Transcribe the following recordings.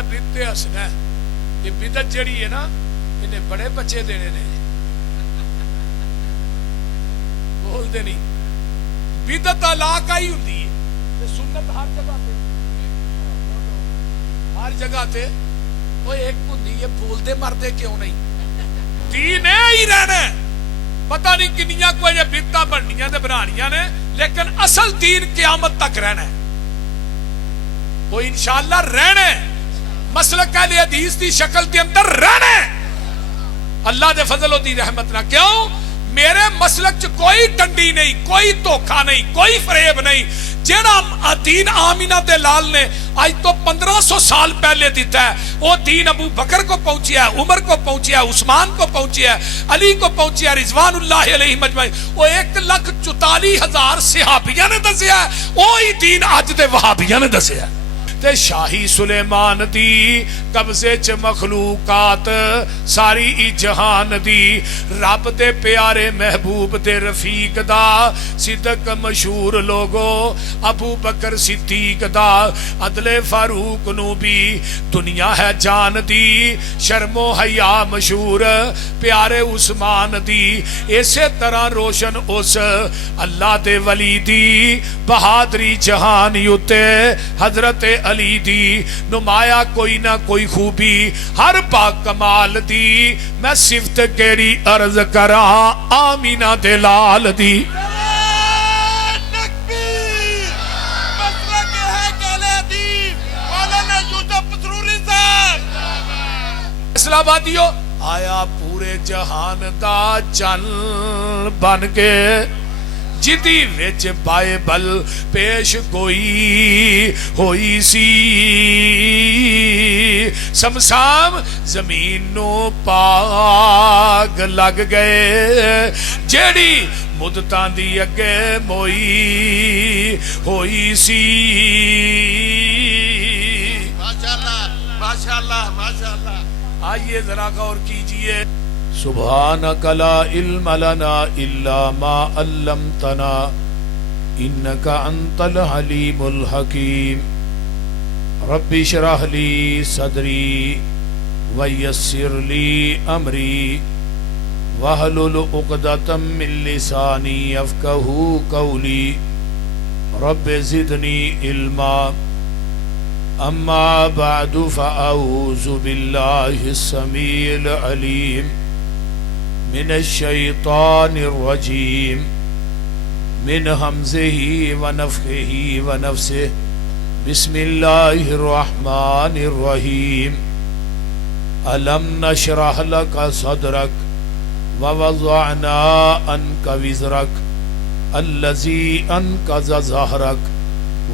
अला बिदते हसना ये बिदत जड़ी है ना इन्हें बड़े बच्चे देने ने बोलते नहीं बिदत अलाका ही होती है सुन्नत हर जगह पे हर जगह ते वो एक होती है बोलते मरते क्यों नहीं दीन है ही रहना पता नहीं किनिया कोई बिदता बननिया ते बनानिया ने लेकिन असल दीन क़यामत तक रहना है वो इंशाअल्लाह रहना है मसलक अहले हदीस दी शक्ल के अंदर रहना है अल्लाह दे फजल दी रहमत ना क्यों मेरे मसलक च कोई टंडी नहीं कोई धोखा नहीं कोई फरेब नहीं जेड़ा दीन आमीना दे लाल ने आज तो 1500 साल पहले दिता है वो दीन अबू बकर को पहुंचिया है उमर को पहुंचिया है उस्मान को पहुंचिया है अली को पहुंचिया रिजवानुल्लाह अलैहि मजमाइन वो 1,44,000 सहाबिया ने दसिया वो ही दीन अज दे वहाबिया ने दसिया ते शाही सुलेमान दी कब्जे च मखलूकात सारी ई जहान दी रब दे प्यारे महबूब दे रफीक दा सिद्दक मशहूर लोगो अबू बकर सिद्दीक दा अदले फारूक नू भी दुनिया है जान दी शर्मो हया मशहूर प्यारे उस्मान दी इसे तरह रोशन उस अल्लाह दे वली दी बहादरी जहान उते हजरत अली दी नुमाया कोई ना कोई खूबी हर पा कमाल दी मैं सिफत केड़ी अर्ज करा आमीना दे लाल दी इस्लामाबादियों आया पूरे जहान दा चन बन के जिदी विच बाइबल पेश गोई होई सी समसाम जमीन नो पाग लग गए जेड़ी मुदतां दी अगे मोई होई सी माशाअल्लाह माशाअल्लाह माशाअल्लाह आइए जरा गौर कीजिए सुब्हानक ला इल्म लना इल्ला मा अल्लमतना इन्नका अंतल हलीमुल हकीम रब्बि इश्रह ली सदरी वयस्सिर ली अमरी वहलुल उक़दतम मिन लिसानी यफ़क़हू क़ौली रब्बि ज़िदनी इल्मा अम्मा बअदु फ़अऊज़ु बिल्लाहिस समीइल अलीम मिनश शैतानिर रजीम मिन हमज़िही व नफ़ख़िही व नफ़्सिही बिस्मिल्लाहिर रहमानिर रहीम अलम नशरह लका सदरक व वज़अना अन्का विज़रक अल्लज़ी अनक़ज़ ज़हरक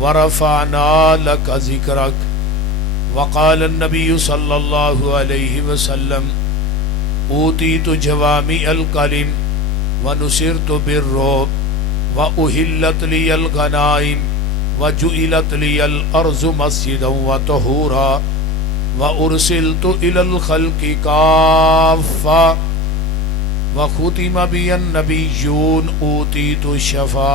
व रफ़अना लका ज़िक्रक वक़ाल अन्नबिय्यु सल्लल्लाहु अलैहि वसल्लम ऊतीतु जवामी अल कलिम व नुसिरतु बिर्रुब व उहिल्लत लियल गनाइम व जुइलत लियल अर्ज़ु मस्जिदन व तहूरा व उरसिलतु इलल खल्क़ि काफ़्फ़ा व खुतिम बियन नबिय्यून ऊतीतु शफ़ा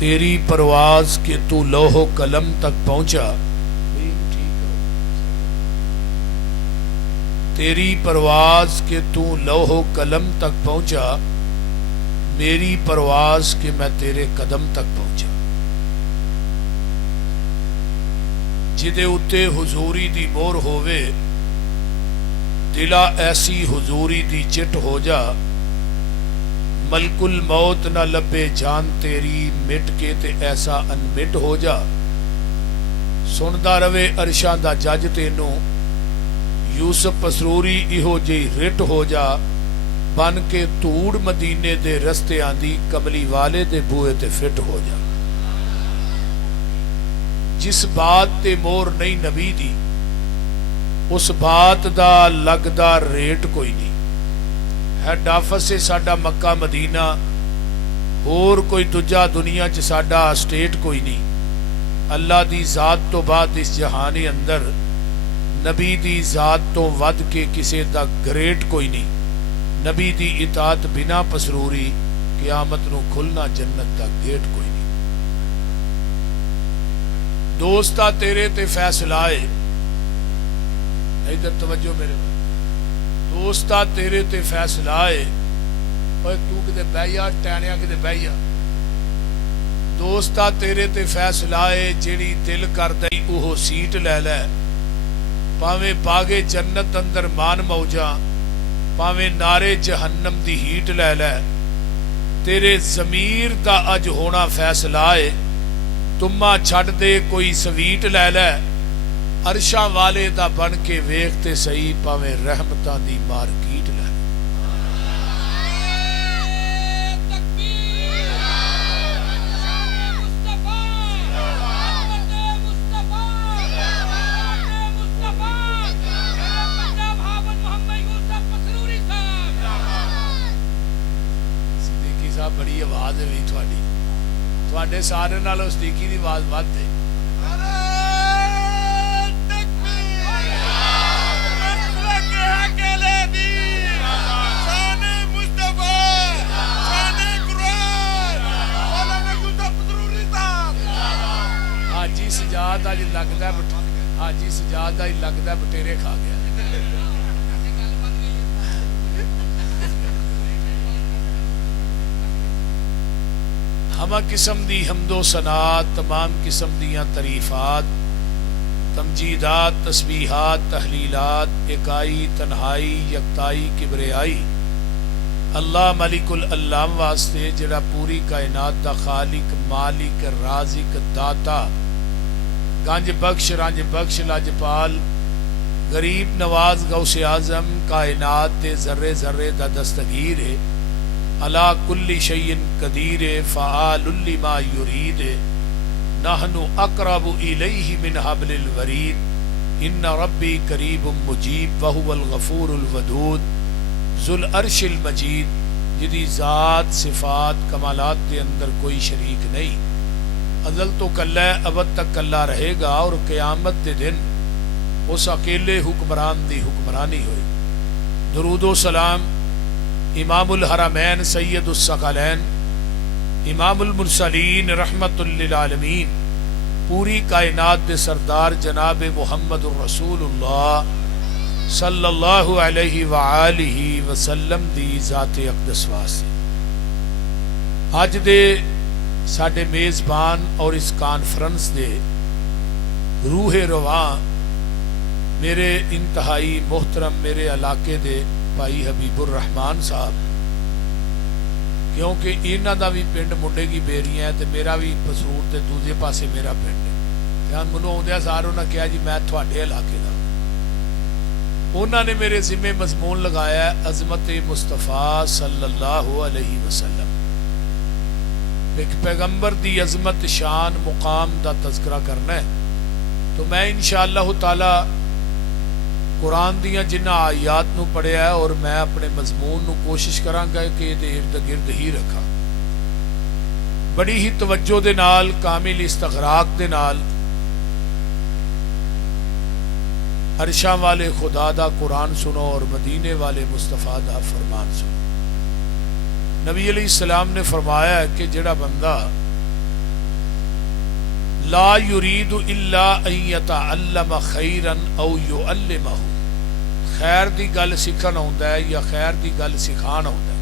तेरी परवाज़ के तू लौह कलम तक पहुंचा तेरी परवाज़ के तू लौह कलम तक पहुंचा मेरी परवाज़ के मैं तेरे कदम तक पहुंचा जिदे उत्ते हुजूरी दी मोर होवे दिला ऐसी हुजूरी दी चिट हो जा मलकुल मौत न लबे जान तेरी मिट के ते ऐसा अनमिट हो जा सुनदा रवे अरशां दा जज तेनू यूसुफ पसरूरी इहो जी रिट हो जा बन के धूड़ मदीने दे रस्ते आंदी कमली वाले दे बूहे ते फिट हो जा जिस बात ते मोर नहीं नबी दी उस बात दा लगदा रेट कोई नहीं हेड ऑफिस से साडा मक्का मदीना होर कोई दूजा दुनिया च साडा स्टेट कोई नहीं अल्लाह दी जात तो बाद इस जहान अंदर नबी दी जात तो वध के किसी दा ग्रेड कोई नहीं नबी दी इताअत बिना पसरूरी क़यामत नूं खुलना जन्नत दा गेट कोई नहीं دوستا تیرے تے فیصلہ ہے، ادھر توجہ میرے بھائی، دوستا تیرے تے فیصلہ ہے، اوے تو کدے بہیا ٹینیا کدے بہیا، دوستا تیرے تے فیصلہ ہے، جیڑی دل کر دئی اوہ سیٹ لے لے، پاویں باغے جنت اندر مان موجاں، پاویں نارے جہنم دی ہیٹ لے لے، تیرے ضمیر دا اج ہونا فیصلہ ہے، تما چھڑ دے کوئی سویٹ لے لے، عرشاں والے دا بن کے ویکھتے سہی، پاویں رحمتاں دی مارکیٹ لے لے۔ بڑی آواز ہے بھی تھوڑے سارے نال صدیقی دی آواز ود ہے۔ حاجی سجاد اج لگتا ہے، حاجی سجاد اج لگتا ہے بٹیرے کھا گیا۔ ہمہ قسم دی حمد و ثناء، تمام قسم دیاں تعریفات، تمجیدات، تسبیحات، تحلیلات، اکائی، تنہائی، یکتائی، کبریائی اللہ ملک العلام واسطے، جڑا پوری کائنات دا خالق، مالک، رازق، داتا، گنج بخش، رنج بخش، لاجپال، غریب نواز، غوث اعظم، کائنات دے ذرے ذرے دا دستگیر ہے، علی کل شیء قدیر، فعال لما یرید، نحن اقرب الیہ من حبل الورید، ان ربی قریب مجیب وہو الغفور الودود ذو العرش المجید، جدی ذات، صفات، کمالات دے اندر کوئی شریک نہیں، ازل تو کلہ ہے، ابد تک کلہ رہے گا، اور قیامت دے دن اس اکیلے حکمران دی حکمرانی ہوئی۔ درود و سلام امام الحرمین سید الثقلین، امام المرسلین، رحمت للعالمین، پوری کائنات دے سردار جناب محمد الرسول اللہ صلی اللہ علیہ وآلہ وسلم دی ذات اقدس واسطے اج دے ساڈے میزبان اور اس کانفرنس دے روح رواں میرے انتہائی محترم میرے علاقے دے بھائی حبیب الرحمان صاحب، کیونکہ انہاں دا بھی پنڈ منڈے کی بیریاں ہے تے میرا بھی پسرور تے دوسرے پاسے میرا پنڈ ہے، تے منوں اوندیاں سار انہاں کہا جی میں تھوڑے علاقے دا، انہاں نے میرے ذمہ مضمون لگایا ہے عظمت مصطفیٰ صلی اللہ علیہ وسلم، ایک پیغمبر دی عظمت، شان، مقام دا تذکرہ کرنا ہے۔ تو میں انشاءاللہ تعالی قرآن دیاں جنہ آیات نو پڑھیا ہے اور میں اپنے مضمون نو کوشش کراں گا کہ یہ ارد گرد ہی رکھا، بڑی ہی توجہ دے نال، کامل استغراق دے نال، عرشاں والے خدا دا قرآن سنو اور مدینے والے مصطفیٰ دا فرمان سنو۔ نبی علیہ السلام نے فرمایا ہے کہ جڑا بندہ لا یرید الا ان یتعلم خیرا او یعلمہ، خیر دی گل سیکھن ہوندا ہے یا خیر دی گل سکھان ہوندا ہے،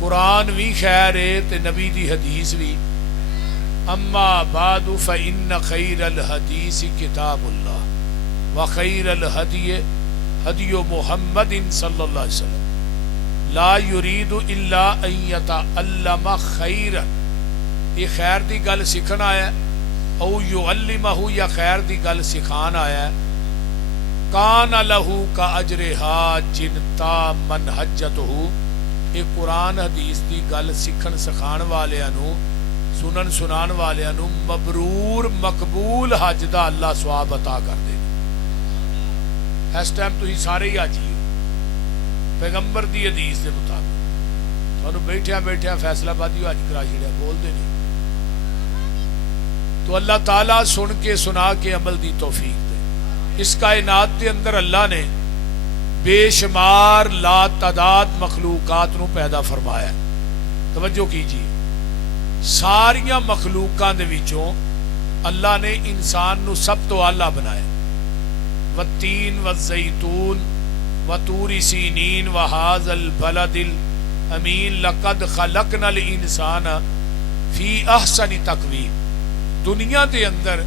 قرآن بھی خیر ہے تے نبی دی حدیث بھی، اما بعد فإن خیر الحدیث کتاب اللہ وخیر الہدی ہدی محمد صلی اللہ علیہ وسلم، لا یرید الا ان یتعلم خیرا، یہ خیر دی گل سیکھن آیا ہے، او یعلمہ یا خیر دی گل سکھان آیا ہے، کان لہو کا اجرہا جن تا منہجتہ، یہ قرآن حدیث دی گل سکھن سکھان والیاں سنن سنان والیاں مبرور مقبول حج دا اللہ ثواب عطا کر دے۔ اس ٹائم تو ہی سارے ہی حاجی ہو پیغمبر دی حدیث دے مطابق، تھانوں بیٹھیا بیٹھیا فیصلہ بادی حج کرا چھڑیا، بول دے نہیں، تو اللہ تعالیٰ سن کے سنا کے عمل دی توفیق دے۔ اس کائنات کے اندر اللہ نے بے شمار لا تعداد مخلوقات نو پیدا فرمایا، توجہ کیجیے، ساریاں مخلوقاں دے وچوں اللہ نے انسان نو سب تو آلہ بنایا. والتین والزیتون وطور سینین وہذا البلد الامین لقد خلقنا الانسان فی احسن تقویم. دنیا دے اندر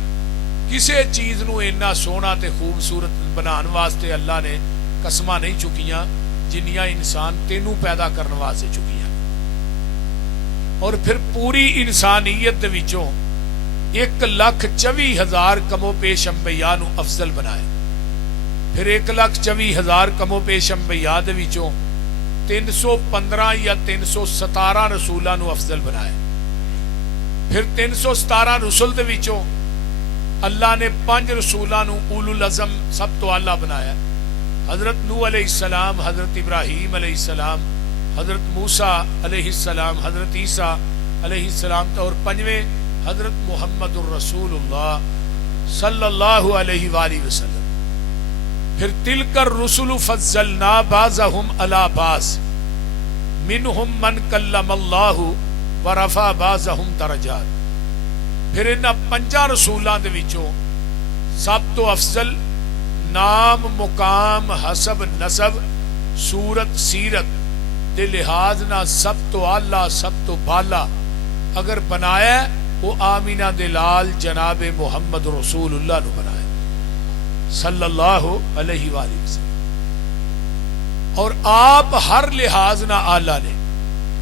کسے چیز نو اتنا سونا تے خوبصورت بنان واسطے اللہ نے قسماں نہیں چکیاں جنیاں انسان تینوں پیدا کرنے واسطے چکیاں. اور پھر پوری انسانیت دے وچوں 1,24,000 کمو پیش انبیاء نو افضل بنائے. پھر 1,24,000 کمو پیش انبیاء دے وچوں 315 یا 317 رسولاں نو افضل بنائے. پھر 317 رسول دے وچوں اللہ نے 5 رسولاں نو اولو العزم سب تو اعلیٰ بنایا. حضرت نوح علیہ السلام، حضرت ابراہیم علیہ السلام، حضرت موسیٰ علیہ السلام، حضرت عیسیٰ علیہ السلام، اور 5ویں حضرت محمد الرسول اللہ صلی اللہ علیہ وآلہ وسلم. پھر تلک الرسل فضلنا بعضهم علی بعض منہم من کلم اللہ ورفع بعضهم درجات. پھر انہاں 5 رسولاں دے وچوں سب تو افضل نام، مقام، حسب، نسب، صورت، سیرت دے لحاظ نہ سب تو اعلیٰ سب تو بالا اگر بنایا وہ آمینہ دے لال جناب محمد رسول اللہ نو بنایا صلی اللہ علیہ وآلہ وسلم. اور آپ ہر لحاظ نہ اعلیٰ نے.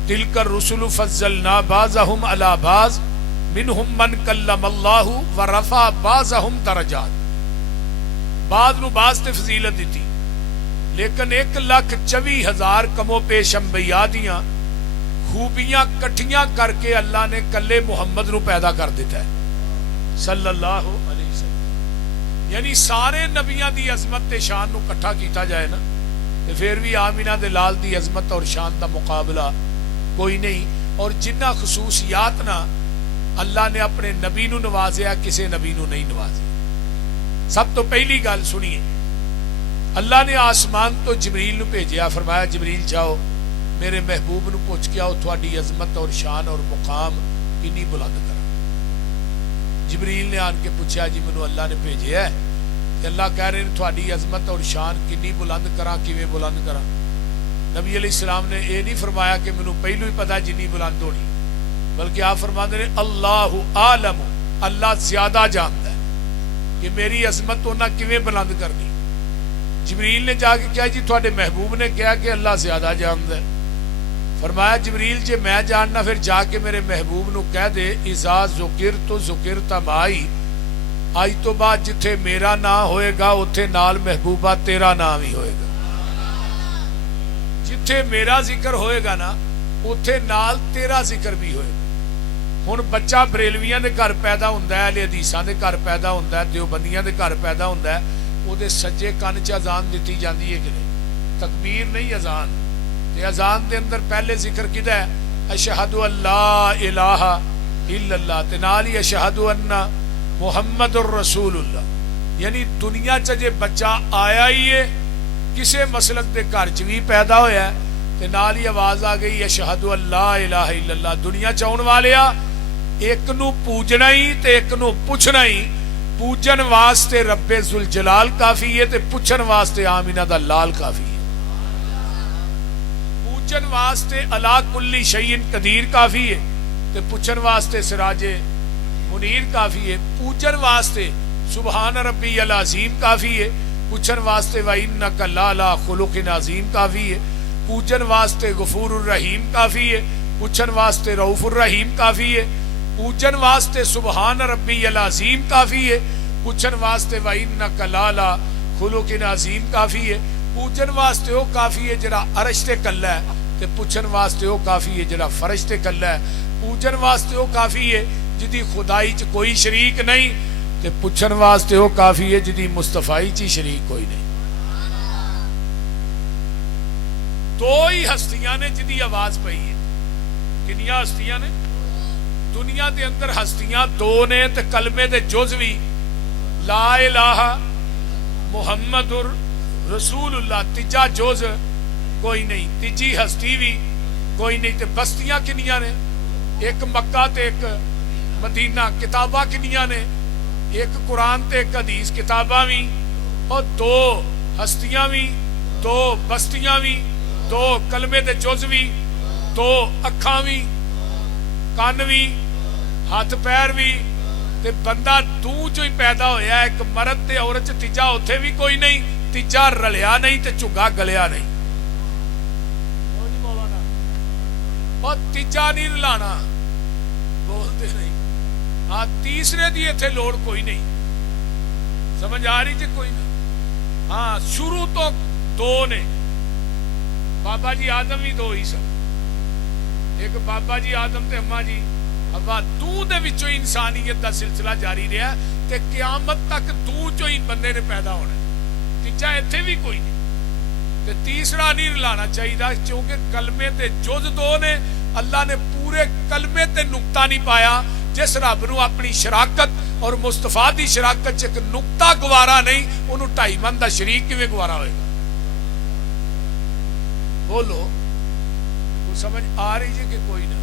تلک الرسل فضلنا بعضهم علی بعض منہم من کلم اللہ ورفع بعضهم درجات. بعض نو بعض تے فضیلت دیتی، لیکن 1,24,000 کمو پیش انبیاء دیاں خوبیاں کٹھیاں کر کے اللہ نے کلے محمد نو پیدا کر دیتا ہے صلی اللہ علیہ وسلم. یعنی سارے نبیاں دی عظمت تے شان نو کٹھا کیتا جائے نا تے پھر بھی آمینہ دے لال دی عظمت اور شان دا مقابلہ کوئی نہیں. اور جنہ خصوصیات نا اللہ نے اپنے نبی نو نوازیا کسے نبی نو نہیں نوازیا. سب تو پہلی گل سنیے، اللہ نے آسمان تو جبریل نو بھیجیا، فرمایا جبریل جاؤ میرے محبوب نو پوچھ کے آؤ تھوڑی عظمت اور شان اور مقام کنی بلند کرا. جبریل نے آن کے پوچھا جی منو اللہ نے بھیجیا ہے کہ اللہ کہہ رہے ہیں تھوڑی عظمت اور شان کنی بلند کرا، کیویں بلند کرا. نبی علیہ السلام نے یہ نہیں فرمایا کہ منو پہلو ہی پتا جنی بلند ہونی، بلکہ آپ فرماتے ہیں اللہ عالم، اللہ زیادہ جانتا ہے کہ میری عظمت انہاں کیویں بلند کرنی. جبریل نے جا کے کہا جی تھوڑے محبوب نے کہا کہ اللہ زیادہ جانتا ہے. فرمایا جبریل جے میں جاننا پھر جا کے میرے محبوب نو کہہ دے اذا ذکرت ذکرت مائی، آج تو بعد جتھے میرا نام ہوئے گا اتھے نال محبوبہ تیرا نام ہی ہوئے گا. جتھے میرا ذکر ہوئے گا نا اتھے نال تیرا ذکر بھی ہوئے گا. ہن بچہ بریلویاں دے گھر پیدا ہوندا ہے، اہل حدیثاں دے گھر پیدا ہوندا ہے، دیوبندیاں دے گھر پیدا ہوندا ہے، او دے سجے کان چ اذان دتی جاندی ہے کہ نہیں؟ تکبیر نہیں اذان. تے اذان دے اندر پہلے ذکر کیدا ہے اشہد ان لا الہ الا اللہ، تے نال ہی اشہد ان محمد الرسول اللہ. یعنی دنیا چ جے بچہ آیا ہی ہے کسے مسلک دے گھر چ بھی پیدا ہویا ہے تے نال ہی آواز آ گئی اشہد ان لا الہ الا اللہ. دنیا چ آਉਣ والیا ایک نو پوجنا ہی تے ایک نو پوچھنا ہی. پوجن واسطے رب ذوالجلال کافی ہے تے پوچھن واسطے آمینہ دا لال کافی ہے. پوچھن واسطے علا کلی شیء قدیر کافی ہے تے پوچھن واسطے سراج منیر کافی ہے. پوچھن واسطے سبحان ربی العظیم کافی ہے. پوچھن واسطے وَإِنَّكَ لَعَلَىٰ خُلُقٍ عَظِيمٍ کافی ہے. پوچھن واسطے غفور الرحیم کافی ہے. پوچھن واسطے رؤوف الرحیم کافی ہے. پوچھن واسطے سبحان ربی العظیم کافی ہے. پوچھن واسطے وَإِنَّكَ لَعَلَىٰ خُلُقٍ عَظِيمٍ کافی ہے. پوچھن واسطے وہ کافی ہے جڑا عرش تے کلا ہے تے پوچھن واسطے وہ کافی ہے جڑا فرش تے کلا ہے. پوچھن واسطے وہ کافی ہے جدی خدائی چ کوئی شریک نہیں تے پوچھن واسطے وہ کافی ہے جدی مصطفائی چ شریک کوئی نہیں. دو ہی ہستیاں نے جدی آواز پئی ہے. کنیاں ہستیاں نے دنیا دے اندر؟ ہستیاں دو نے تے کلمے دے جز بھی لا الہ محمد رسول اللہ. تیجا جز کوئی نہیں، تیجی ہستی بھی کوئی نہیں. تے بستیاں کنیاں نے؟ ایک مکہ تے ایک مدینہ. کتاباں کنیاں نے؟ एक कुरान ते एक हदीस किताबां भी, और 2 हस्तियां भी, 2 बस्तियां भी, 2 कलमे दे जुज भी, 2 अखां भी, कान भी, हथ पैर भी, ते बंदा दूं चो ही पैदा होया। एक मर्द ते औरत च तीजा उत्थे भी कोई नहीं, तीजा रलिया नहीं ते झुग्गा गलिया नहीं, और तीजा नहीं रलाना, बोलते नहीं। हाँ, तीसरे दी इत्थे लोड़ कोई नहीं, समझ आ रही जी? कोई ना। हाँ, शुरू तो 2 ने, बाबा जी आदम भी 2 ही सन, एक बाबा जी आदम ते अम्मा जी हवा। दूं दे विचों ही इंसानियत का सिलसिला जारी रहा ते क़यामत तक दूं चो ही बंदे ने पैदा होना। तीजा इत्थे भी कोई नहीं, ते तीसरा नहीं रलाना चाहिए, क्योंकि कलमे ते जुज 2 ने। अल्लाह ने पूरे कलमे ते नुक्ता नहीं पाया। जिस रब नूं अपनी शराकत और मुस्तफा की शराकत च एक नुक्ता गवारा नहीं, उन्होंने 2.5 मन का शरीक किवें गवारा होएगा? बोलो, कुछ समझ आ रही है कि कोई ना?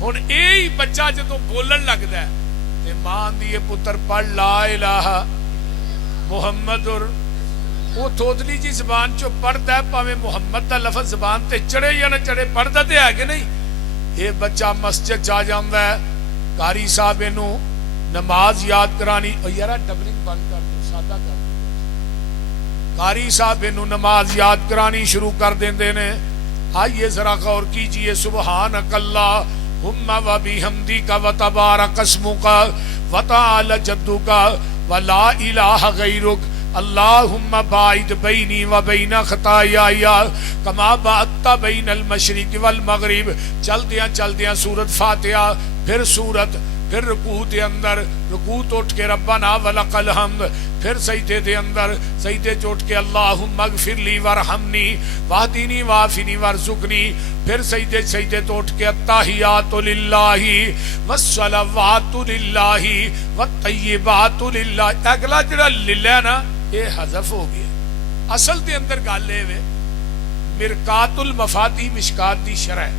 हुण यही बच्चा जदों बोलन लगदा है ते मां आंदी है पुत्र पढ़ ला इलाहा मुहम्मदुर, वो थोतली जी जबान चो पढ़दा है, भावें मुहम्मद का लफज जबान ते चढ़े या ना चढ़े, पढ़दा ते है कि नहीं? ये बच्चा मस्जिद च आ जांदा है, कारी साहब इनू नमाज याद करानी, यार डबलिंग बंद कर दो, सादा कर दो। कारी साहब इनू नमाज याद करानी शुरू कर देंदे ने। आइए जरा गौर कीजिए, सुबहान अल्लाह हुम्मा व बिहम्दिका व तबारक अस्मुका व तआला जद्दुका व ला इलाहा गैरुक अल्लाहुम्मा बाइद बैनी व बैना खताया कमा बाअत्ता बैनल मशरिक वल मगरिब। चलदियां सूरत फातिहा, फिर सूरत, फिर रुकू के अंदर, रुकू तो उठ के रब्बना वलकल हम्द, फिर सजदे दे अंदर, सजदे चोट के अल्लाहुम्मा गफिरली वरहमनी वाहदीनी वाफिनी वरजुकनी, फिर सजदे तो उठ के अत्ताहियातु लिल्लाहि वस्सलावातु लिल्लाहि वत्तय्यिबातु लिल्लाहि। अगला जिहड़ा लिल्ला ना, ये हज़फ हो गया। असल दे अंदर गल ए वे, मिरकातुल मफाती मिशकात दी शरह,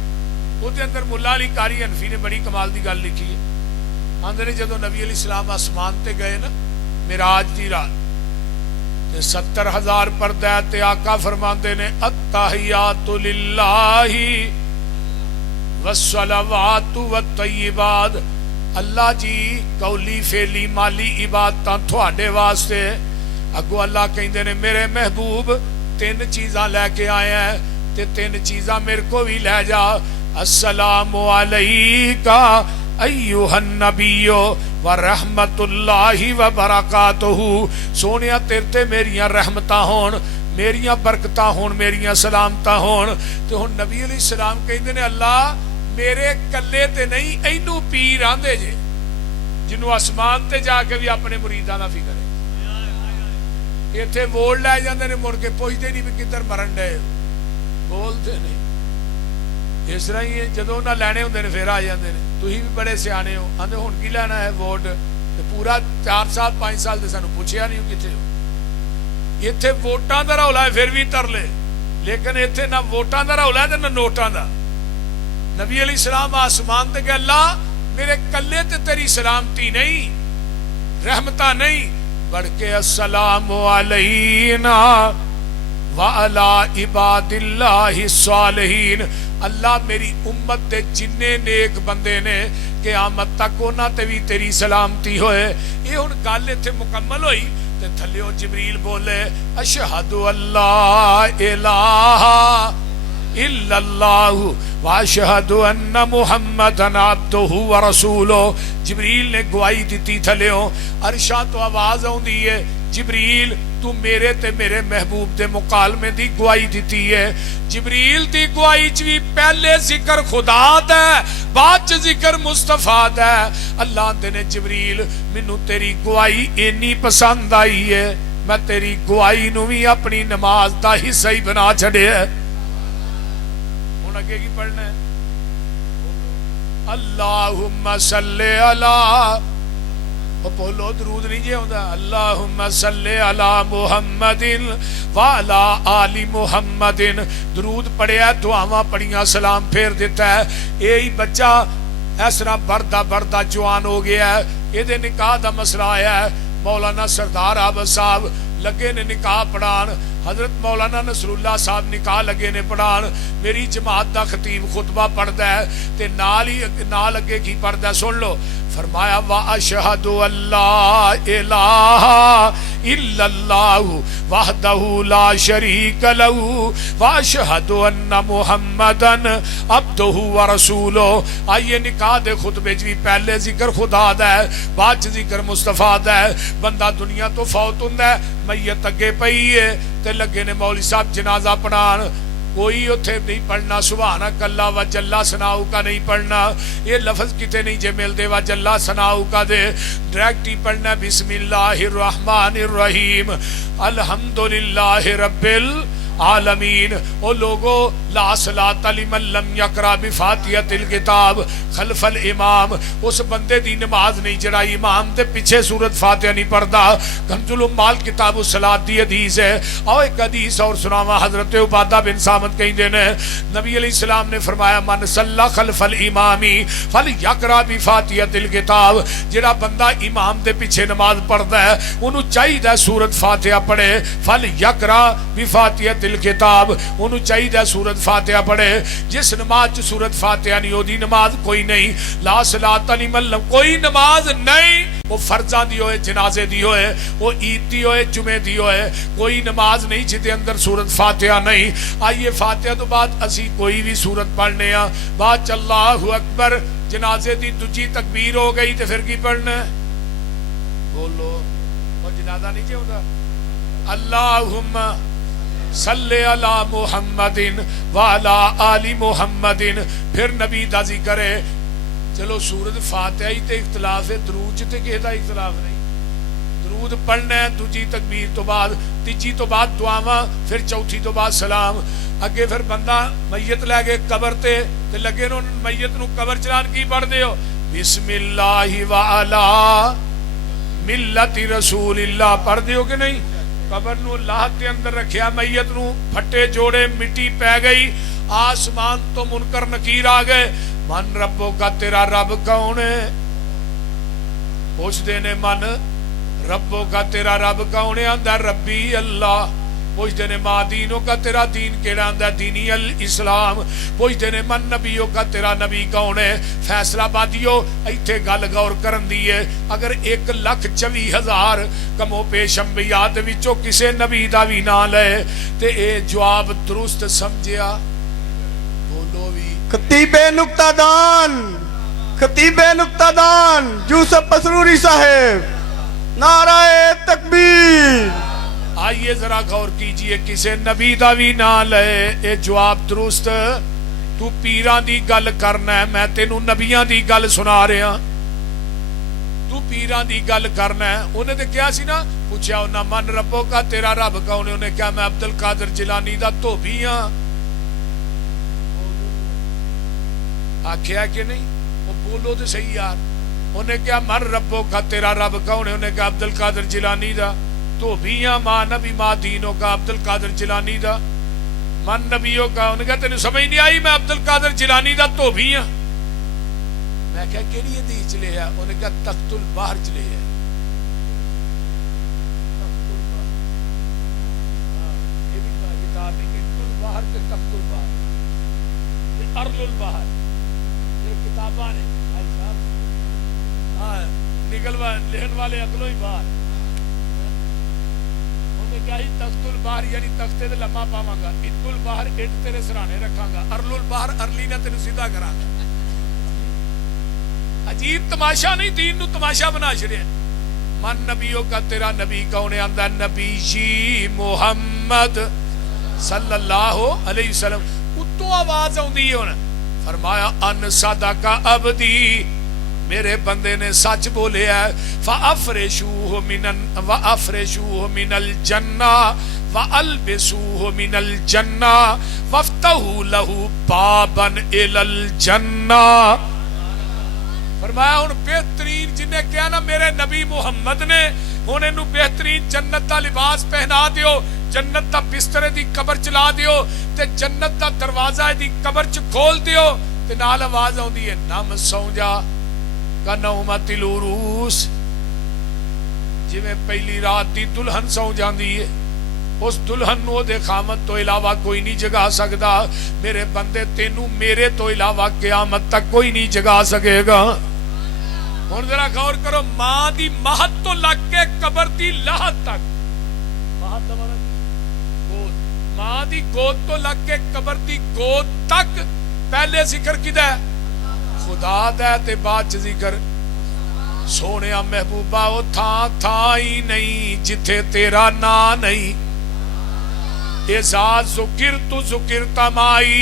ਉਹਦੇ अंदर मुला अली कारी हनफी ने बड़ी कमाल की गल लिखी है। आंदे ने जदों नबी अली सलाम आसमान ते गए ना मिराज दी रात, ते 70,000 पर्दा ते आका फरमांदे ने अत्ताहियातु लिल्लाहि वस्सलावातु वत्तय्यिबात। अल्लाह जी कौली फेली माली इबादतां तुहाडे वास्ते। अगों अल्लाह कहंदे ने मेरे महबूब 3 चीज़ां लैके आया है, ते 3 चीज़ां मेरे को भी लै जा। अस्सलामु अलैका अय्युहन नबियो व रहमतुल्लाहि व बरकातुहू। सोनिया तेरे ते मेरियां रहमतां होण, मेरियां बरकतां होण, मेरियां सलामतां होण। ते हुण नबी अलैहि सलाम कहंदे ने अल्लाह मेरे कल्ले ते नहीं, इनू पीर आंदे जे जिन्हों आसमान ते जाके भी अपने मुरीदां दा फिक्र है। इत्थे वोट लै जांदे ने, मुड़ के पुछदे नहीं भी किधर मरन डे, बोलते नहीं। इस तरह ही जदों ना लैने होंदे ने फिर आ जांदे ने, तुसीं भी बड़े सियाने हो, आंदे हुण की लैना है वोट, ते पूरा 4 साल 5 साल ते सानूं पुछिया नहीं किथे हो। इत्थे वोटां दा रौला है फिर भी तरले, लेकिन इत्थे ना वोटां दा रौला है ते ना नोटां दा। नबी अलैहि सलाम आसमान ते गए, अल्लाह मेरे कल्ले ते तेरी सलामती नहीं, रहमतां नहीं, बढ़ के अस्सलामु अलैना व अला इबादिल्लाहि सालिहीन। अल्लाह मेरी उम्मत दे जिन्ने नेक बंदे ने क़यामत तक उन्हां ते भी तेरी सलामती होए। ये हुण गल इत्थे मुकम्मल होई ते थल्लियों जिबरील बोले अशहदु अल्ला इलाहा इल्लल्लाहु व अशहदु अन्ना मुहम्मदन अब्दुहु व रसूलुहु। जिबरील ने गवाही दी थल्लियों, अरशा तो आवाज आउंदी है जिबरील तू मेरे ते मेरे महबूब दे मुकालमे दी गवाही दी है। जिबरील दी गवाही च भी पहले जिक्र खुदा दा है, बाद च जिक्र मुस्तफा दा है। अल्लाह दे ने जिबरील मैनू तेरी गवाही इन्नी पसंद आई है, मैं तेरी गवाही नू भी अपनी नमाज दा हिस्सा ही बना छड़िया। हुण अगे की पढ़ना है? अल्लाहुम्मा सल्ले अला, बोलो दरूद नहीं जे आउंदा, अल्लाहुम्मा सल्ले अला मुहम्मदिन व अला आली मुहम्मदिन। दरूद पढ़िया, दुआवां पढ़ियां, सलाम फेर दिता है। यही बच्चा इस तरह बढ़ता बढ़ता जवान हो गया है। ये निकाह का मसला आया है। मौलाना सरदार आबद साहब लगे ने निकाह पढ़ान, हजरत मौलाना नसरुल्ला साहब निकाह लगे ने पढ़ान। मेरी जमात का खतीब खुतबा पढ़ता है ते नाल अगे की पढ़ता सुन लो। फरमाया वा अशहदु अल्ला इलाहा इल्लल्लाहु वहदहु ला शरीका लहू व अशहदु अन्ना मुहम्मदन अब्दुहु व रसूलुहु। आइए निकाह दे खुतबे च भी पहले जिक्र खुदा दा है, बाद च जिक्र मुस्तफा दा है। बंदा दुनिया तो फौत हुंदा है, मैयत अगे पई है ते लगे ने मौलवी साहब जनाजा पढ़ान। कोई उथे नहीं पढ़ना सुभाना कल्ला व जल्ला सनाऊ का नहीं पढ़ना, ये लफ्ज किते नहीं जे मिलते व जल्ला सनाऊ का दे। डायरेक्ट ही पढ़ना बिस्मिल्लाहिर रहमानिर रहीम अल्हम्दुलिल्लाहि रब्बिल आलमीन। ओ लोगो ला सलात लिमन लम यकरा बिफातिहतिल किताब खल्फल इमाम। उस बंदे दी नमाज नहीं जड़ा इमाम दे पीछे सूरत फातिहा नहीं पढ़दा। कंजुल उम्माल किताब सलात दी हदीस है। आओ एक हदीस और सुनावा। हजरत उबादा बिन सामत कहंदे ने नबी अलैहिस्सलाम ने फरमाया मन सल्ला खल्फल इमामी फल यकरा बिफातिहतिल किताब। जेड़ा बंदा इमाम दे पीछे नमाज पढ़दा है उन्हों चाहिए सूरत फातिहा पढ़े। फल यकरा बिफातिहतिल किताब, उन्होंने चाहिए सूरत फातिहा पढ़े। जिस नमाज च सूरत फातिहा नहीं ओदी नमाज कोई नहीं। ला सलात लिमन कोई नमाज नहीं, वो फर्जा दी होए, जनाजे दी होए, वो ईद दी होए, जुमे दी होए, कोई नमाज नहीं जिदे अंदर सूरत फातिहा नहीं। आइए फातिहा तो बाद असी कोई भी सूरत पढ़ने आ, बाद च अल्लाहु अकबर जनाजे दी दूजी तकबीर हो गई तो फिर की पढ़ना? बोलो वो जनाजा नहीं चाहता। अल्लाहुम्मा सल्ले अला मुहम्मदिन व अला आली मुहम्मदिन। फिर नबी दा जिक्र है। चलो सूरत फातिहा ही ते इख्तलाफ है, दरूद च ते किसी दा इख्तलाफ नहीं। दरूद पढ़ना है दूजी तकबीर तो बाद, तीजी तो बाद दुआवां, फिर चौथी तो बाद सलाम। अगे फिर बंदा मैयत लैके कबर ते लगे नो मैयत नूं कबर चलान की पढ़दे हो? बिस्मिल्लाहि व अला मिल्लति रसूलिल्लाह पढ़दे हो कि नहीं? कबर नूं अल्लाह के अंदर रखिया, मैयत नूं फटे जोड़े, मिट्टी पै गई, आसमान तो मुनकर नकीर आ गए। मन रब्बो का तेरा रब कौन है? पूछते ने मन रब्बो का तेरा रब कौन है? आंदा रब्बी अल्लाह। पूछते ने मां दीनों का तेरा दीन केड़ा? आंदा दीनी अल इस्लाम। पूछते ने मन नबियों का तेरा नबी कौन है? फैसला बादियो इत्थे गल गौर करन दी है। अगर 1,24,000 कमो पेश अंबियात विचों किसे नबी दा भी ना ले ते ए जवाब दुरुस्त समझिया? बोलो भी खतीबे नुक्तादान, खतीबे नुक्तादान यूसुफ पसरूरी साहेब, नाराए तकबीर। आइए जरा गौर कीजिए, किसे नबी दा भी ना ले ये जवाब दुरुस्त। तू पीरां दी गल करना है, मैं तेनू नबियां दी गल सुना रहा। तू पीरां दी गल करना है। उन्हें तो क्या सी ना, पूछा उन्हें मन रब्बो का तेरा रब कौन है? उन्हें क्या मैं अब्दुल कादिर जिलानी दा धोबी हाँ? आख्या कि नहीं? वो बोलो तो सही यार। उन्हें क्या मन रब्बो का तेरा रब कौन है? उन्हें क्या अब्दुल कादिर जिलानी दा धोबी हाँ। मां नबी मां दीनों का अब्दुल कादिर जिलानी दा मन नबियों का। उन्हें क्या तेन समझ नहीं आई? मैं अब्दुल कादिर जिलानी दा धोबी हाँ। मैं क्या केड़ी हदीस चले है? उन्हें क्या तख्तुल बाहर चले है। ये भी किताब है तख्तुल बाहर ते तख्तुल बाहर अरलुल बाहर किताबा ने भाई साहब। हाँ निकलवा लिखने वाले अकलों ही बाहर। उन्हें क्या ही तख्तुल बाहर यानी तख्ते ते लम्मा पावांगा, इत्तुल बाहर इट तेरे सराने रखांगा, अरलुल बाहर अरली ने तेन सीधा करांगा। अजीब तमाशा नहीं, दीन नू तमाशा बना छड़िया। मन नबियों का तेरा नबी कौन है? आंदा नबी जी मुहम्मद सल्लल्लाहु अलैहि वसल्लम। उत्तों आवाज आउंदी है। हुण फरमाया अन सदका अबदी, मेरे बंदे ने सच बोलिया। फ़अफ़रिशूहु मिनल जन्ना व अल्बिसूहु मिनल जन्ना वफ्तहू लहू बाबन इलल जन्ना। फरमाया हुण बेहतरीन जिन्हें कहा ना मेरे नबी मुहम्मद ने, हुण इनू बेहतरीन जन्नत दा लिबास पहना दियो, जन्नत दा बिस्तरे दी कबर चला दियो ते जन्नत दा दरवाजा दी कबर च खोल दियो ਤੇ ਨਾਲ ਆਵਾਜ਼ ਆਉਂਦੀ ਹੈ ਨਮ ਸੌਂ ਜਾ ਕਨੌਮਤਿਲ ਉਰੂਸ। ਜਿਵੇਂ ਪਹਿਲੀ ਰਾਤ ਦੀ ਦੁਲਹਨ ਸੌਂ ਜਾਂਦੀ ਹੈ, ਉਸ ਦੁਲਹਨ ਨੂੰ ਉਹਦੇ ਖਾਮਦ ਤੋਂ ਇਲਾਵਾ ਕੋਈ ਨਹੀਂ ਜਗਾ ਸਕਦਾ। ਮੇਰੇ ਬੰਦੇ ਤੈਨੂੰ ਮੇਰੇ ਤੋਂ ਇਲਾਵਾ ਕਿਆਮਤ ਤੱਕ ਕੋਈ ਨਹੀਂ ਜਗਾ ਸਕੇਗਾ। ਹੁਣ ਜ਼ਰਾ ਗੌਰ ਕਰੋ, ਮਾਂ ਦੀ ਮਾਹਤ ਤੋਂ ਲੱਗ ਕੇ ਕਬਰ ਦੀ ਲਾਹਤ ਤੱਕ, ਮਾਹਤ ਦਾ ਮਤਲਬ ਗੋਦ, ਮਾਂ ਦੀ ਗੋਦ ਤੋਂ ਲੱਗ ਕੇ ਕਬਰ ਦੀ ਗੋਦ ਤੱਕ ਪਹਿਲੇ ਜ਼ਿਕਰ ਕਿਹਦਾ? खुदा दा ते बाद च जिक्र सोनिया महबूबा। वो था ही नहीं जिथे तेरा ना नहीं। एजाज जुकिर तू जुकिर तमाई।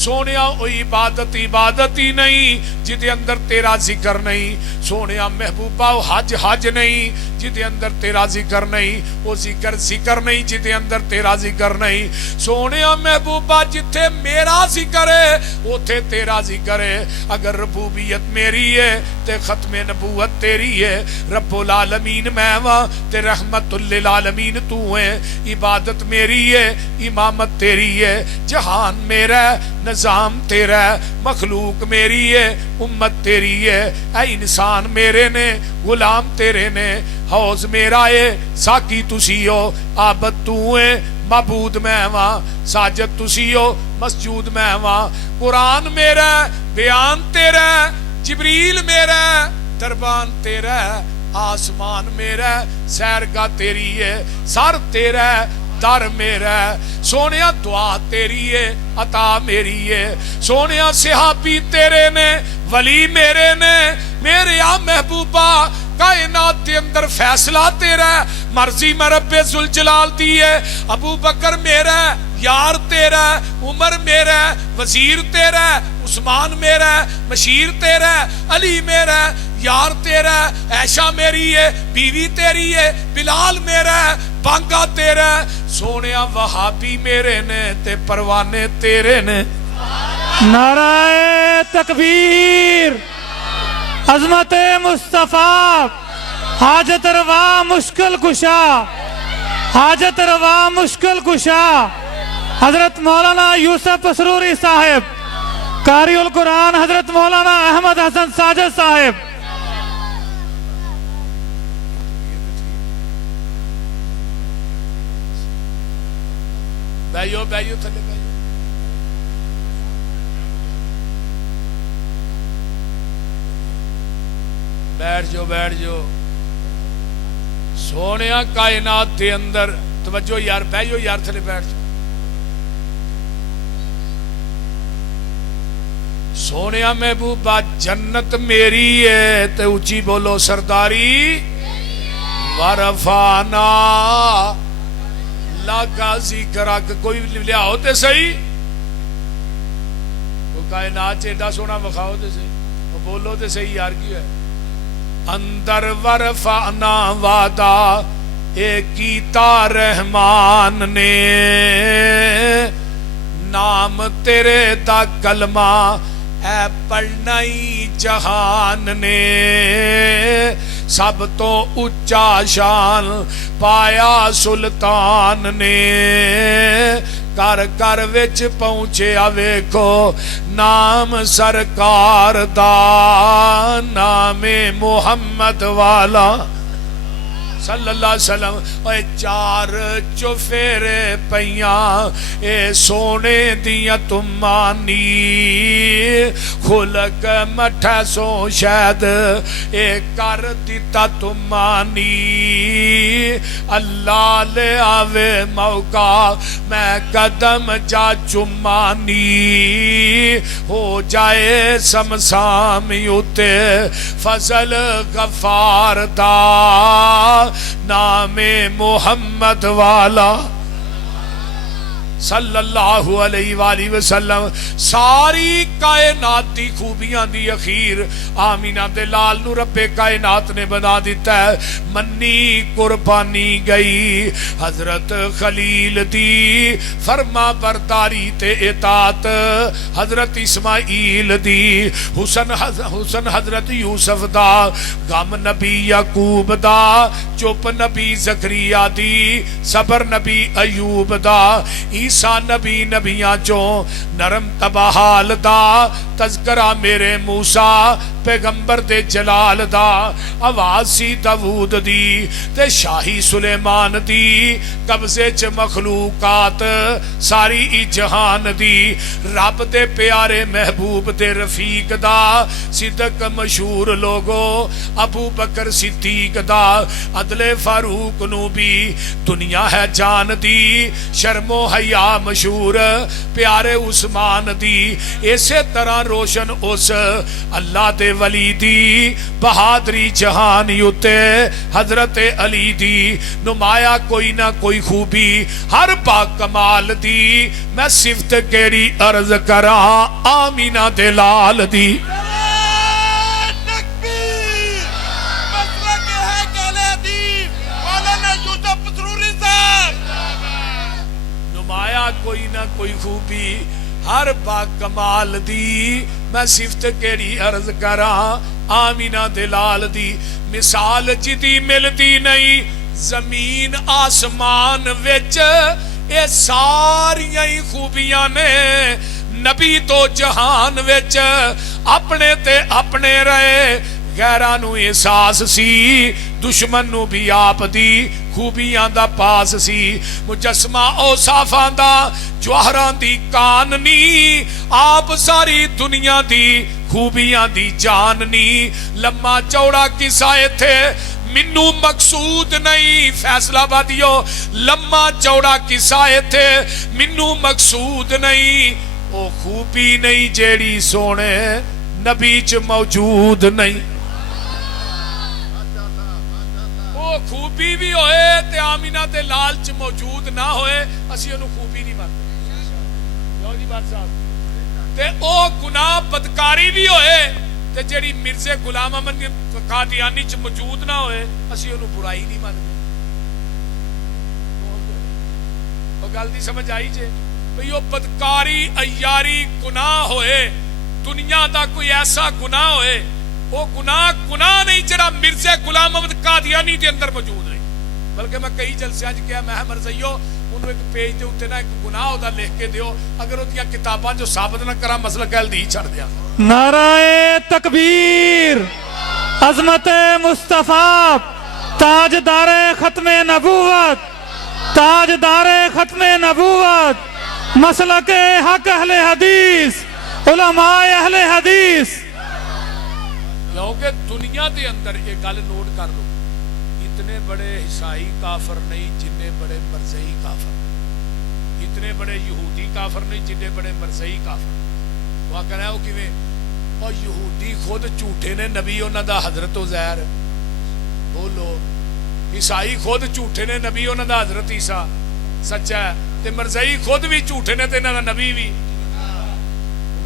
सोनिया वो इबादत इबादत ही नहीं जिदे अंदर तेरा जिक्र नहीं। सोनिया महबूबा वो हज हज नहीं जिदे अंदर तेरा जिक्र नहीं। वो जिक्र जिक्र नहीं जिदे अंदर तेरा जिक्र नहीं। सोनिया महबूबा जिथे मेरा जिक्र है उथे तेरा जिक्र है। अगर रबूबियत मेरी है ते खत्मे नबूवत तेरी है। रब्बुल आलमीन मैं वा ते रहमतुल लिल आलमीन तू है। इबादत मेरी है इमामत तेरी है। जहान मेरा निजाम तेरा, मखलूक मेरी है उम्मत तेरी है। ऐ इंसान मेरे ने गुलाम तेरे ने। हौज मेरा है साकी तुसी हो, आबद तू है मबूद मैं वहां। साजद तुसी हो मसजूद मैं वहां। कुरान मेरा बयान तेरा, जिब्रील मेरा दरबान तेरा। आसमान मेरा सैरगा तेरी है, सर तेरा दर मेरा। सोनिया दुआ तेरी है अता मेरी है। सोनिया सिहाबी तेरे ने वली मेरे ने। मेरे आ महबूबा कायनात के अंदर फैसला तेरा, मर्जी में रब्बे जुल जलाल दी है। अबू बकर मेरा यार तेरा, उमर मेरा वजीर तेरा, उस्मान मेरा मशीर तेरा, अली मेरा यार तेरा, ऐशा मेरी है बीवी तेरी है, बिलाल मेरा बांगा तेरा। सोनिया वहाबी मेरे ने ते परवाने तेरे ने। नाराए तकबीर, अजमत मुस्तफा, हाजत रवा मुश्किल कुशा, हाजत रवा मुश्किल कुशा। हजरत मौलाना यूसुफ पसरूरी साहिब, कारिउल कुरान हजरत मौलाना अहमद हसन साजिद साहिब। बैयो बैयो थले बैयो। बैठ जाओ बैठ जाओ। सोनिया कायनात के अंदर तवज्जो यार, बैयो यार थले बैठ जाओ। सोनिया महबूबा जन्नत मेरी है ते ऊंची बोलो सरदारी। वरफाना लागा जिक्र कोई लियाओ ते सही। वो कायनात एडा सोना विखाओ ते सही, वो बोलो ते सही यार की है। अंदर वरफाना वादा ए कीता रहमान ने। नाम तेरे दा कलमा है पढ़ना ही जहान ने। सब तो उच्चा शान पाया सुल्तान ने। कर कर विच पहुंचे वेखो नाम सरकार दा। नामे मुहम्मद वाला सल्लल्लाहु अलैहि वसल्लम। ओए चार चुफेरे पईया ए सोने दिया तुमानी। खुलक मठा सो शायद ए कर दिता तुमानी। अल्लाह ले आवे मौका मैं कदम जा चुमानी। हो जाए समसाम उते फजल गफार दा। नामे मोहम्मद वाला सल्लल्लाहु अलैहि वसल्लम। सारी कायनात दी खूबियां दी अखीर आमीना दे लाल नू रब्बे कायनात ने बना दिता है। मन्नी कुर्बानी गई हजरत खलील दी फरमा बरदारी ते इतात। हजरत इस्माइल दी हुसन हजरत यूसुफ दा। गम नबी याकूब दा, चुप नबी जकरिया दी, सबर नबी अयूब दा। عیسیٰ نبی نبیاں چوں نرم تباہال دا تذکرہ میرے موسیٰ پیغمبر دے جلال دا آواز سی داود دی تے شاہی سلیمان دی قبضے چ مخلوقات ساری ای جہان دی رب دے پیارے محبوب دے رفیق دا صدق مشہور لوگو ابو بکر صدیق دا عدل فاروق نو بھی دنیا ہے جان دی شرم و حیا مشہور پیارے عثمان دی اسی طرح روشن اس اللہ دے ولی دی بہادری جہان یوتے حضرت علی دی نمایا کوئی نہ کوئی خوبی ہر با کمال دی میں صفت کیڑی عرض کراں آمینہ دے لال دی نمایا کوئی نہ کوئی خوبی ہر با کمال دی میں صفت کیڑی عرض کراں آمینہ دلال دی مثال جدی ملتی نہیں زمین آسمان وچ اے ساریاں ہی خوبیاں نے نبی تو جہان وچ اپنے تے اپنے رہے غیرانو احساس سی دشمن نو بھی آپ دی خوبیاں دا پاس سی مجسمہ اوصافاں دا جوہران دی کاننی آپ ساری دنیا دی خوبیاں دی جاننی لمحہ چوڑا قصہ تھے منو مقصود نہیں فیصلہ بادیو لمحہ چوڑا قصہ تھے منو مقصود نہیں او خوبی نہیں جیڑی سونے نبی چ موجود نہیں خوبی بھی ہوئے تے آمینہ تے لالچ موجود نہ ہوئے اسی انہوں خوبی نہیں مانتے جو جی بات صاحب تے او گناہ بدکاری بھی ہوئے تے جیڑی مرزے غلام احمد قادیانی چ موجود نہ ہوئے اسی انہوں برائی نہیں مانتے وہ گل دی سمجھ آئی جے بھئی وہ بدکاری عیاری گناہ ہوئے دنیا دا کوئی ایسا گناہ ہوئے وہ گناہ نہیں جڑا مرزا غلام احمد قادیانی دے اندر موجود ہے بلکہ میں کئی جلسے آج کیا میں مرزائیو انہوں ایک پیج دے ہوتے نا ایک گناہ ہوتا لکھ کے دیو اگر وہ دیا کتاباں جو ثابت نہ کرا مسئلہ کہل دی چھڑ دیا نعرہ تکبیر عظمت مصطفیٰ تاجدار ختم نبوت تاجدار ختم نبوت مسلک حق اہل حدیث علماء اہل حدیث کیونکہ دنیا دے اندر یہ گل نوٹ کر لو اتنے بڑے عیسائی کافر نہیں جننے بڑے مرزئی کافر اتنے بڑے یہودی کافر نہیں جننے بڑے مرزئی کافر وہ کہنا ہے وہ کیویں اور یہودی خود جھوٹے نے نبی انہاں دا حضرت عزیر بولو عیسائی خود جھوٹے نے نبی انہاں دا حضرت عیسیٰ سچا ہے تے مرزئی خود بھی جھوٹے نے تے انہاں دا نبی بھی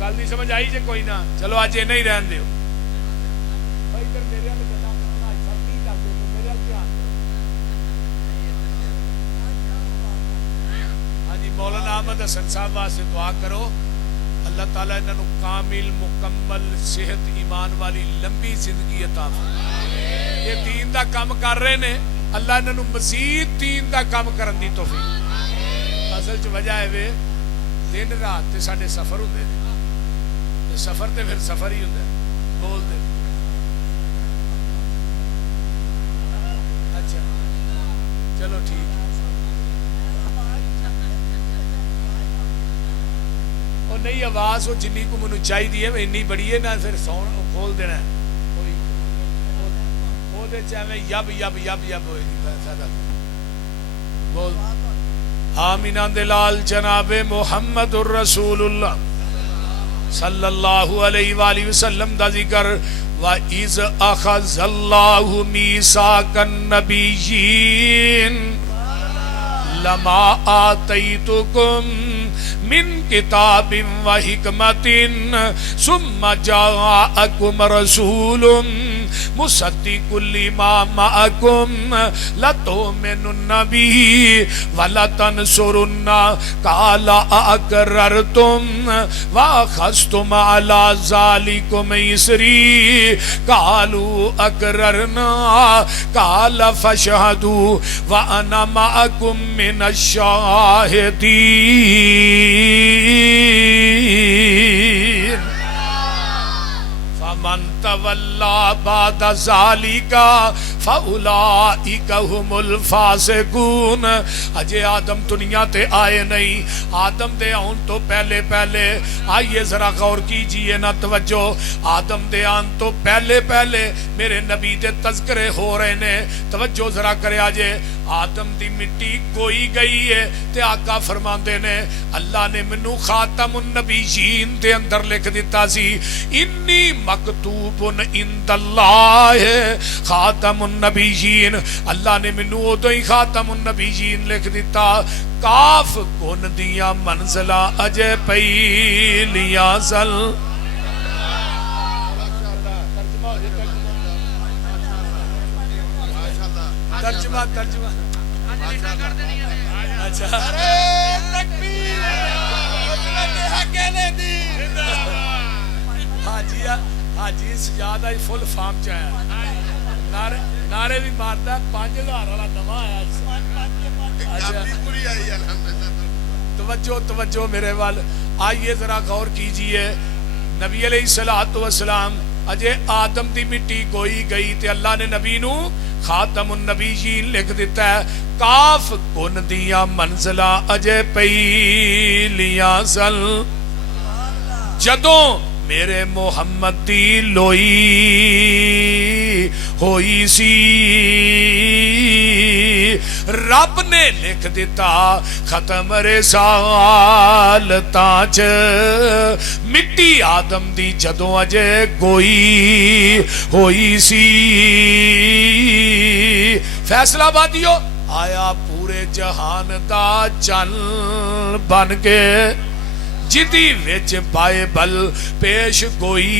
گل نہیں سمجھ آئی جے کوئی نہ چلو آج یہ نہیں رہن دیو مولانا احمد حسن صاحب واسطے دعا کرو اللہ تعالیٰ انہوں کامل مکمل صحت ایمان والی لمبی زندگی عطا فرمائے یہ دین دا کام کر رہے نے اللہ انہوں مزید دین دا کام کرن دی توفیق اصل چ وجہ ہے وے دن رات تے ساڈے سفر ہوندے نے سفر تے پھر سفر ہی ہوندا ہے بول دے اچھا چلو ٹھیک نہیں آواز وہ جنی کو منو چاہی دی ہے وہ انی بڑی ہے نا پھر سون کھول دینا ہے وہ دے چاہے یب یب یب یب ہوئے دی فیدہ بول آمینہ دلال جناب محمد الرسول اللہ صلی اللہ علیہ وآلہ وسلم دا ذکر وَإِذْ أَخَذَ اللَّهُ مِيثَاقَ النَّبِيِّينَ لَمَا آتَيْتُكُمْ من کتاب و حکمت ثم جاءکم رسول मुसद्दिकुल लिमा माअकुम लतुमिनुन्न बिही वलतनसुरुन्ना काला अकररतुम वअखज़्तुम अला ज़ालिकुम इसरी कालू अकररना काला फशहदू व अना माअकुम मिनश्शाहिदीन फमन तवल्ला बाद ज़ालिका फउलाइका हुमुल फासिकून। अजे आदम दुनिया ते आए नहीं, आदम दे आउन तो पहले पहले आइए जरा गौर कीजिए ना, तवज्जो। आदम दे आन तो पहले पहले मेरे नबी दे तज़किरे हो रहे ने, तवज्जो जरा करे। आजे आदम दी मिट्टी कोई गई है ते आका फरमांदे ने अल्लाह ने मैनू खातमुन नबीयीन दे अंदर लिख दिता सी, इन्नी मकतूबुन इंदल्लाह खातमुन नबीयीन। अल्लाह ने मैनू उदों ही खातमुन नबीयीन लिख दिता। काफ कुन दिया मंजिला अजे पहलियां सल। तर्जुमा तर्जुमा अच्छा हाजी सजाद आज फुल फार्म च आया, नारे भी मारता। 5000 वाला नवा आया। तवज्जो तवज्जो मेरे वाल। आइए जरा गौर कीजिए। नबी अलैहिस्सलातु वस्सलाम अजे आदम दी मिट्टी गोई गई ते अल्लाह ने नबी नू खातमुन नबीयीन लिख दिता है। काफ कुन दिया मंजिला अजे पहलियां सल। जदों मेरे मुहम्मद दी लोई होई सी, रब ने लिख दिता खत्म रिसालतां च। मिट्टी आदम दी जदों अजे गोई होई सी, फैसला बादियो आया पूरे जहान दा चन्न बन के, जिदी विच बाइबल पेश गोई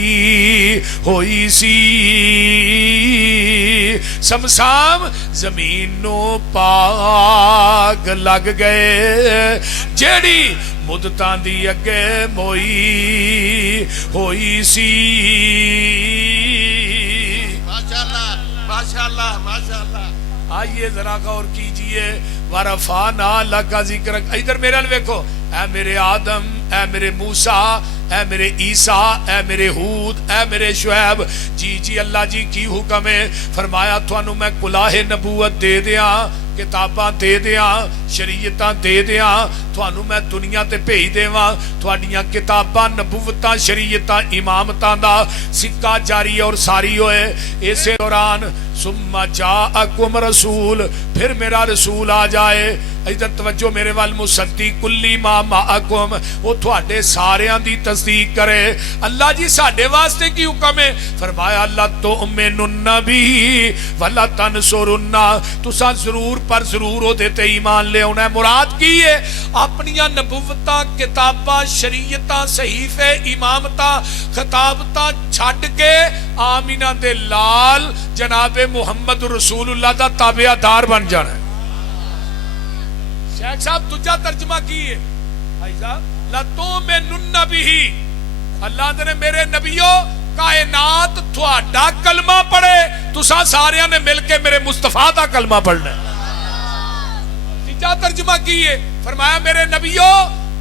होई सी। समसाम जमीन नो पाग लग गए, जेड़ी मुदतां दी अगे मोई होई सी। माशाअल्लाह माशाअल्लाह माशाअल्लाह। आइए जरा गौर कीजिए। वरफाना लका जिक्र। इधर मेरे अल देखो। ऐ मेरे आदम, ऐ मेरे मूसा, ऐ मेरे ईसा, ऐ मेरे हूद, ऐ मेरे शुएब। जी जी अल्लाह जी की हुक्म है। फरमाया थानू मैं कुलाहे नबूवत दे दिया, किताबां दे दिया, शरीयतां दे दिया, थानू मैं दुनिया ते भेज देवां। तुहाडियां किताबां नबूवतां शरीयतां इमामतां दा सिक्का जारी और सारी होए। इसे दौरान सुम्मा जाअकुम रसूल, फिर मेरा रसूल आ जाए। इधर तवज्जो मेरे वाल। मुसद्दिकुल लिमा माअकुम, वो तुहाडे सारियां दी तस्दीक करे। अल्लाह जी साडे वास्ते की हुक्म है? फरमाया अल्लाह तुमिनुन्न बिही वला तनसुरुन्ना, तुसा जरूर पर जरूर ओदे ते ईमान ले आउणा। मुराद की है? अपनियां नबुव्वतां, किताबां, शरीयतां, सहीफे, इमामतां, खिताबतां छड्ड के आमीना दे लाल जनाबे मुहम्मद रसूलुल्लाह दा ताबेदार बन जाना। शेख साहब दूजा तर्जमा की है भाई साहब, लतुमिनुन्न बिही। अल्लाह ने मेरे नबियो कायनात तुहाडा कलमा पढ़े, तुसा सारियां ने मिलके मेरे मुस्तफा दा कलमा पढ़ना। तीजा तर्जमा की है, फरमाया मेरे नबियो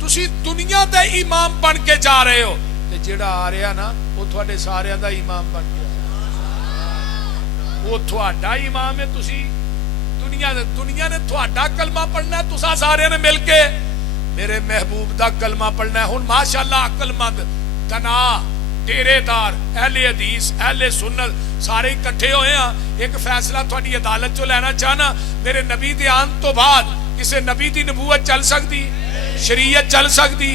तुसी दुनिया दे इमाम बन के जा रहे हो, ते जेड़ा आ रहा ना वो तुहाडे सारियां दा इमाम बन गया। वो तुहाडा इमाम है। तुसी दुनिया ने तुहाडा कलमा पढ़ना, तुसा सारे ने मिलके मेरे महबूब दा कलमा पढ़ना है। हुण माशाअल्लाह अक्लमंद, तना, डेरेदार, अहले हदीस, अहले सुन्नत सारे इकट्ठे होए हैं। एक फैसला तुहाडी अदालत चो लेना चाहना, मेरे नबी दे आन तो बाद किसी नबी दी नबूवत चल सकती, शरीयत चल सकती,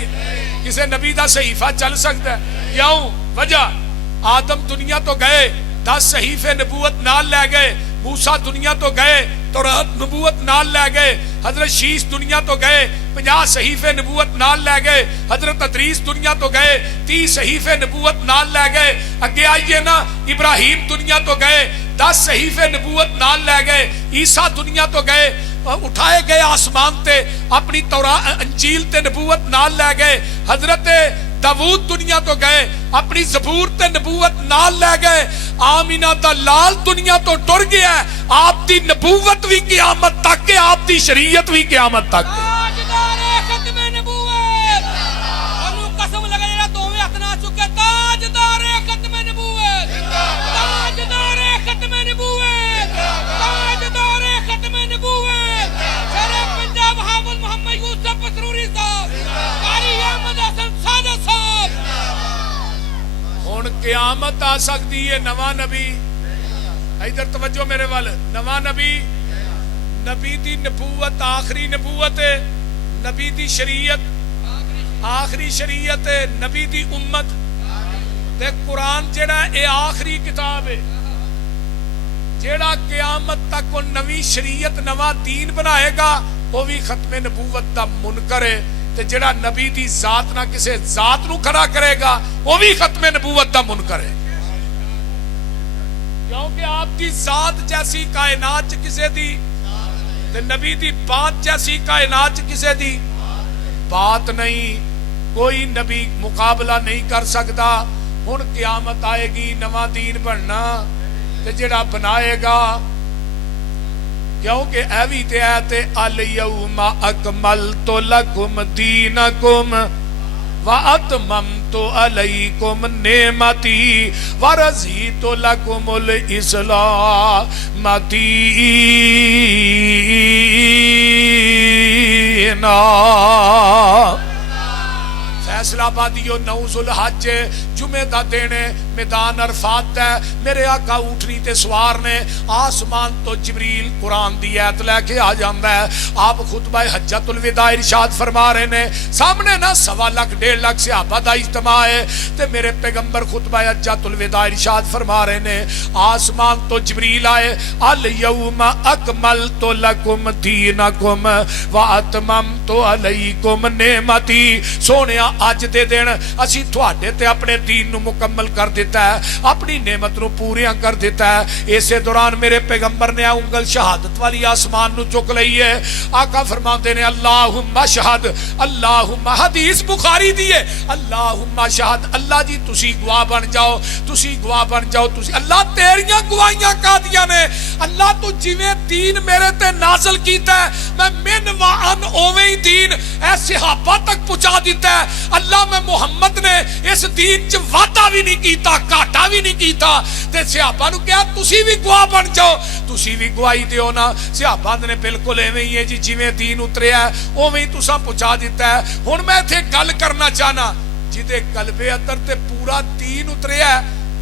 किसी नबी दा सहीफा चल सकता है? क्यों? वजह आदम दुनिया तो गए, 10 सहीफे नबूवत नाल ले गए, मूसा दुनिया तो गए तो नबूवत नाल लै गए, हजरत शीश दुनिया तो गए 50 सहीफे नबूवत नाल लै गए, हजरत अदरीस दुनिया तो गए 30 सहीफे नबूवत नाल लै गए। अगे आइए ना, इब्राहिम दुनिया तो गए 10 सहीफे नबूवत नाल लै गए। ईसा दुनिया तो गए, उठाए गए आसमान ते, अपनी तौरा अंजील ते नबूवत नाल लै गए। हजरत दाऊद दुनिया तो गए, अपनी ज़बूर ते नबूवत नाल लै गए। आमीना दा लाल दुनिया तो टुर गया, आप दी नबूवत भी क़यामत तक है, आप दी शरीयत भी क़यामत तक है। ताजदारे खत्मे नबूवत, ओनू कसम लगा जेड़ा दोवें हत्थ ना चुके, ताजदारे खत्मे नबूवत, ताजदारे खत्मे नबूवत, ताजदारे खत्मे नबूवत। शेरे पंजाब हाफिज मोहम्मद यूसुफ पसरूरी साहब, कारी अहमद हसन सादत साहब। हुण क़यामत आ सकती है, नवा नबी, इधर तवज्जो मेरे वाल, नवा नबी, नबी दी नबूवत आखिरी नबूवत है, नबी दी शरीयत आखिरी शरीयत है, नबी दी उम्मत ते कुरान जेड़ा ये आखिरी किताब है, जेड़ा क़यामत तक वो नवी शरीयत नवा दीन बनाएगा वो भी खत्मे नबूवत दा मुनकर है, ते जेड़ा नबी दी जात ना किसे जात नू खड़ा करेगा वो भी खत्मे नबूवत दा मुनकर है। क्योंकि आपकी जात जैसी कायनात च किसे दी, ते नबी दी बात जैसी कायनात च किसे दी बात नहीं, कोई नबी मुकाबला नहीं कर सकता। हुण क़यामत आएगी, नवा दीन बनना, ते जेड़ा बनाएगा, क्योंकि ऐ भी ते है ते अल यौमा अकमलतु लकुम दीनकुम व अतममतु अलैकुम नेमती व रज़ीतु लकुमुल इस्लाम दीना। फैसलाबादियो 9 ज़ुल्हज जुमे दा दिन, मैदान अरफात है, मेरे आका ऊठनी ते सवार ने, आसमान तो जिबरील कुरान दी आयत लैके आ जांदा है। आप खुतबा हज्जतुल विदा इरशाद फरमा रहे ने, सामने ना 1.25 लाख 1.5 लाख सहाबा दा इज्तिमा है, ते मेरे पैगंबर खुतबा हज्जतुल विदा इरशाद फरमा रहे ने, आसमान तो जिबरील आए, अल यौमा अकमलतु लकुम दीनकुम व अतममतु अलैकुम नेमती। सोनिया अज दे दिन असी तुहाडे ते अपने दीन नू मुकम्मल कर दिता है, अपनी नेमत नू पूरियां कर दिता है। इसे दौरान मेरे पैगंबर ने उंगल शहादत वाली आसमान नू चुक लई है। आका फरमाते ने अल्लाहुम्मा शहद, अल्लाहुम्मा, हदीस बुखारी दी है, अल्लाहुम्मा शहद, अल्लाह जी तुसी गवाह बन जाओ, तुसी गवाह बन जाओ, तुसी अल्लाह तेरियां गवाहियां कादियां ने। अल्लाह तू जिवें दीन मेरे ते नाज़िल कीता है, मैं मिन व अन ओवें ही दीन ऐ सहाबा तक पहुंचा दिता है। अल्लाह मैं मुहम्मद ने इस दीन च वादा भी नहीं कीता, घाटा भी नहीं कीता, ते सहाबा नू कहा तुसी भी गवाह बन जाओ, तुसी भी गवाही दिओ ना। सहाबा ने बिल्कुल एवें ही है जी, जिवें दीन उतरिया उवें ही तुसां पहुंचा दिता है। हुण मैं इत्थे गल करना चाहना, जिहदे कलबे अंदर ते पूरा दीन उतरिया,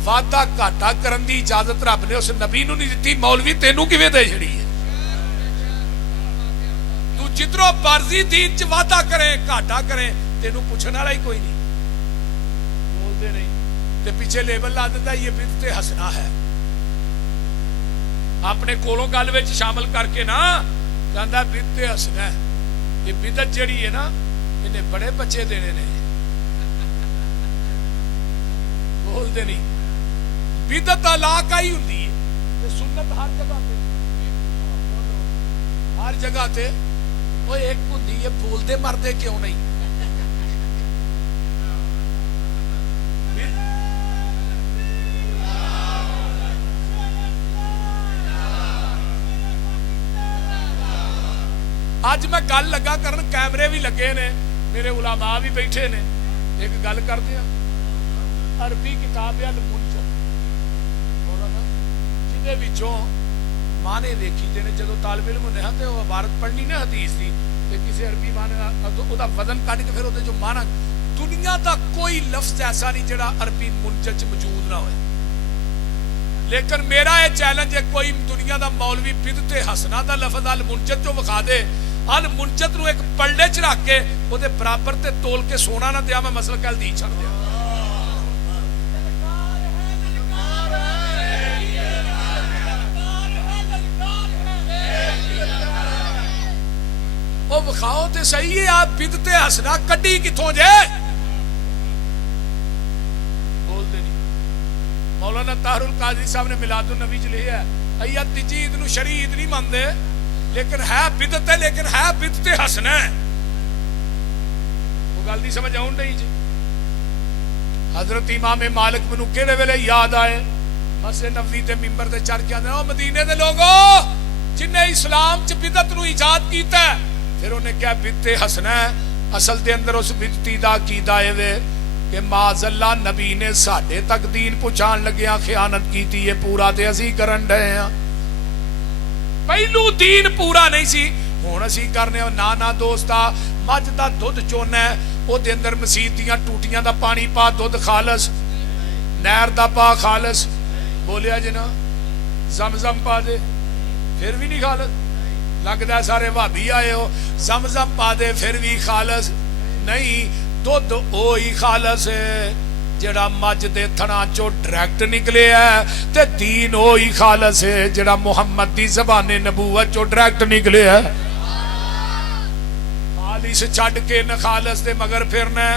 वादा घाटा करन दी इजाजत रब ने उस नबी नू नहीं दित्ती, मौलवी तैनू किवें दे छड़ी है? तू जिधरों मर्जी दीन च वादा करे घाटा करे, तेनू पूछने वाला ही कोई नहीं, बोलते नहीं, ते पीछे लेबल ला देता ये बिदअत हसना है, अपने कोलों गल विच शामिल करके ना कहंदा बिदअत हसना है। ये बिदअत जिहड़ी है ना, इन्हें बड़े बच्चे देने ने, बोलते नहीं, बिदअत अलाका ही हुंदी है, ते सुन्नत हर जगह पे, हर जगह ते वो एक हुंदी है, बोलते मरदे क्यों नहीं? आज मैं गल लगा करन, कैमरे भी लगे ने, मेरे उलामा भी बैठे ने, एक गल करते हैं। अरबी किताब है मुंजत, जिहदे विचों माने देखी ने, जदों तालिब इल्म होंदे हां ते ओह इबारत पढ़नी ना हदीस दी, ते किसी अरबी माने ओहदा वजन कढ के फिर ओहदे जो माना, दुनिया दा कोई लफ्ज ऐसा नहीं जिहड़ा अरबी मुंजत च मौजूद ना होए। लेकिन मेरा यह चैलेंज है, कोई दुनिया दा मौलवी बिदअत हसना दा लफ्ज अल मुंजत चो विखा दे, अल मुंजत नू एक पल्ले च रख के ओहदे बराबर ते तोल के सोना ना दिया, मैं मसला कल दी छड़ दिया। ਉਹ ਵਿਖਾਓ ਤੇ ਸਹੀ ਹੈ, ਆਪ ਬਿਦਤੇ ਹਸਨਾ ਕੱਢੀ ਕਿੱਥੋਂ ਜੇ? ਬੋਲਦੇ ਨਹੀਂ। ਮੌਲਾਨਾ ਤਾਹरुल कादरी साहब ने मिलादुन नबी च लिखा है अय्या तीजी ईद नूं शरी ईद नहीं मनते, लेकिन है बिदत है, लेकिन है बिदते हसना है। वो गल दी समझ आउण नहीं जी। हजरत इमाम मालिक मैनूं किहड़े वेले याद आए, मस्जिद नबवी ते मिंबर ते चढ़ के आंदे ओ मदीने दे लोगो जिन्हें इस्लाम च बिदत नूं इजाद कीता, फिर उन्हें क्या बिदते हसना है। असल दे अंदर उस बिदती दा कीदा है वे कि माज़अल्लाह नबी ने साडे तक दीन पहुंचाण लग्या खियानत कीती है, पूरा ते असीं करन डए आ। पहलू दीन पूरा नहीं सी, हुण असीं करने ना ना दोस्ता। मझ दा दुध चोना है, ओहदे अंदर मसीत दीयां टूटियां दा पानी पा, दुध खालस, नहर दा पा खालस, बोलिया जी ना, जमजम पा दे फिर भी नहीं खालस। लगदा सारे भाभी आए हो, जमजम पा दे फिर भी खालस नहीं। दुध ओही खालस है जेड़ा मज दे थना चो डायरेक्ट निकले है, ते दीन ओही खालस है जेड़ा मुहम्मद दी ज़बाने नबूवत चो डायरेक्ट निकले है। खालिस छड़ के न खालस दे मगर फिरना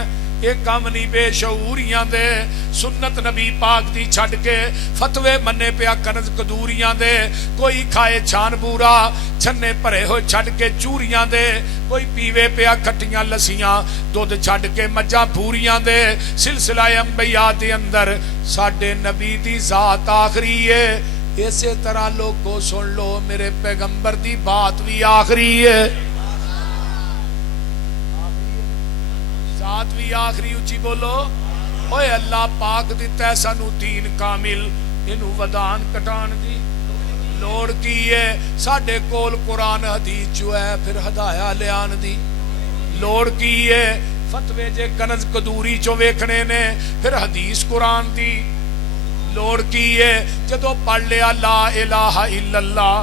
ये कम नहीं बेशऊरियां दे। सुन्नत नबी पाक दी छड़ के फतवे मन्ने पिया कनज कदूरियां दे। कोई खाए छान बूरा छन्ने भरे हो छड़ के चूरियां दे। कोई पीवे पिया खट्टियां लस्सियां दुध छड़ के मज्जां भूरियां दे। सिलसिला अंबिया दे अंदर साडे नबी दी जात आखरी है। इसे तरह लोगों सुन लो मेरे पैगंबर दी बात भी आखरी है, जात भी आखरी। उची बोलो ओए अल्लाह पाक दिता है सानू दीन कामिल, इनू वधान कटान दी लोड़ की है। साडे कोल कुरान हदीस जो है, फिर हदाया लियान दी लोड़ की है। फतवे जे कनज कदूरी चो वेखने ने, फिर हदीस कुरान दी लोड़ की है। जदों पढ़ लिया ला इलाहा इल्लल्लाह,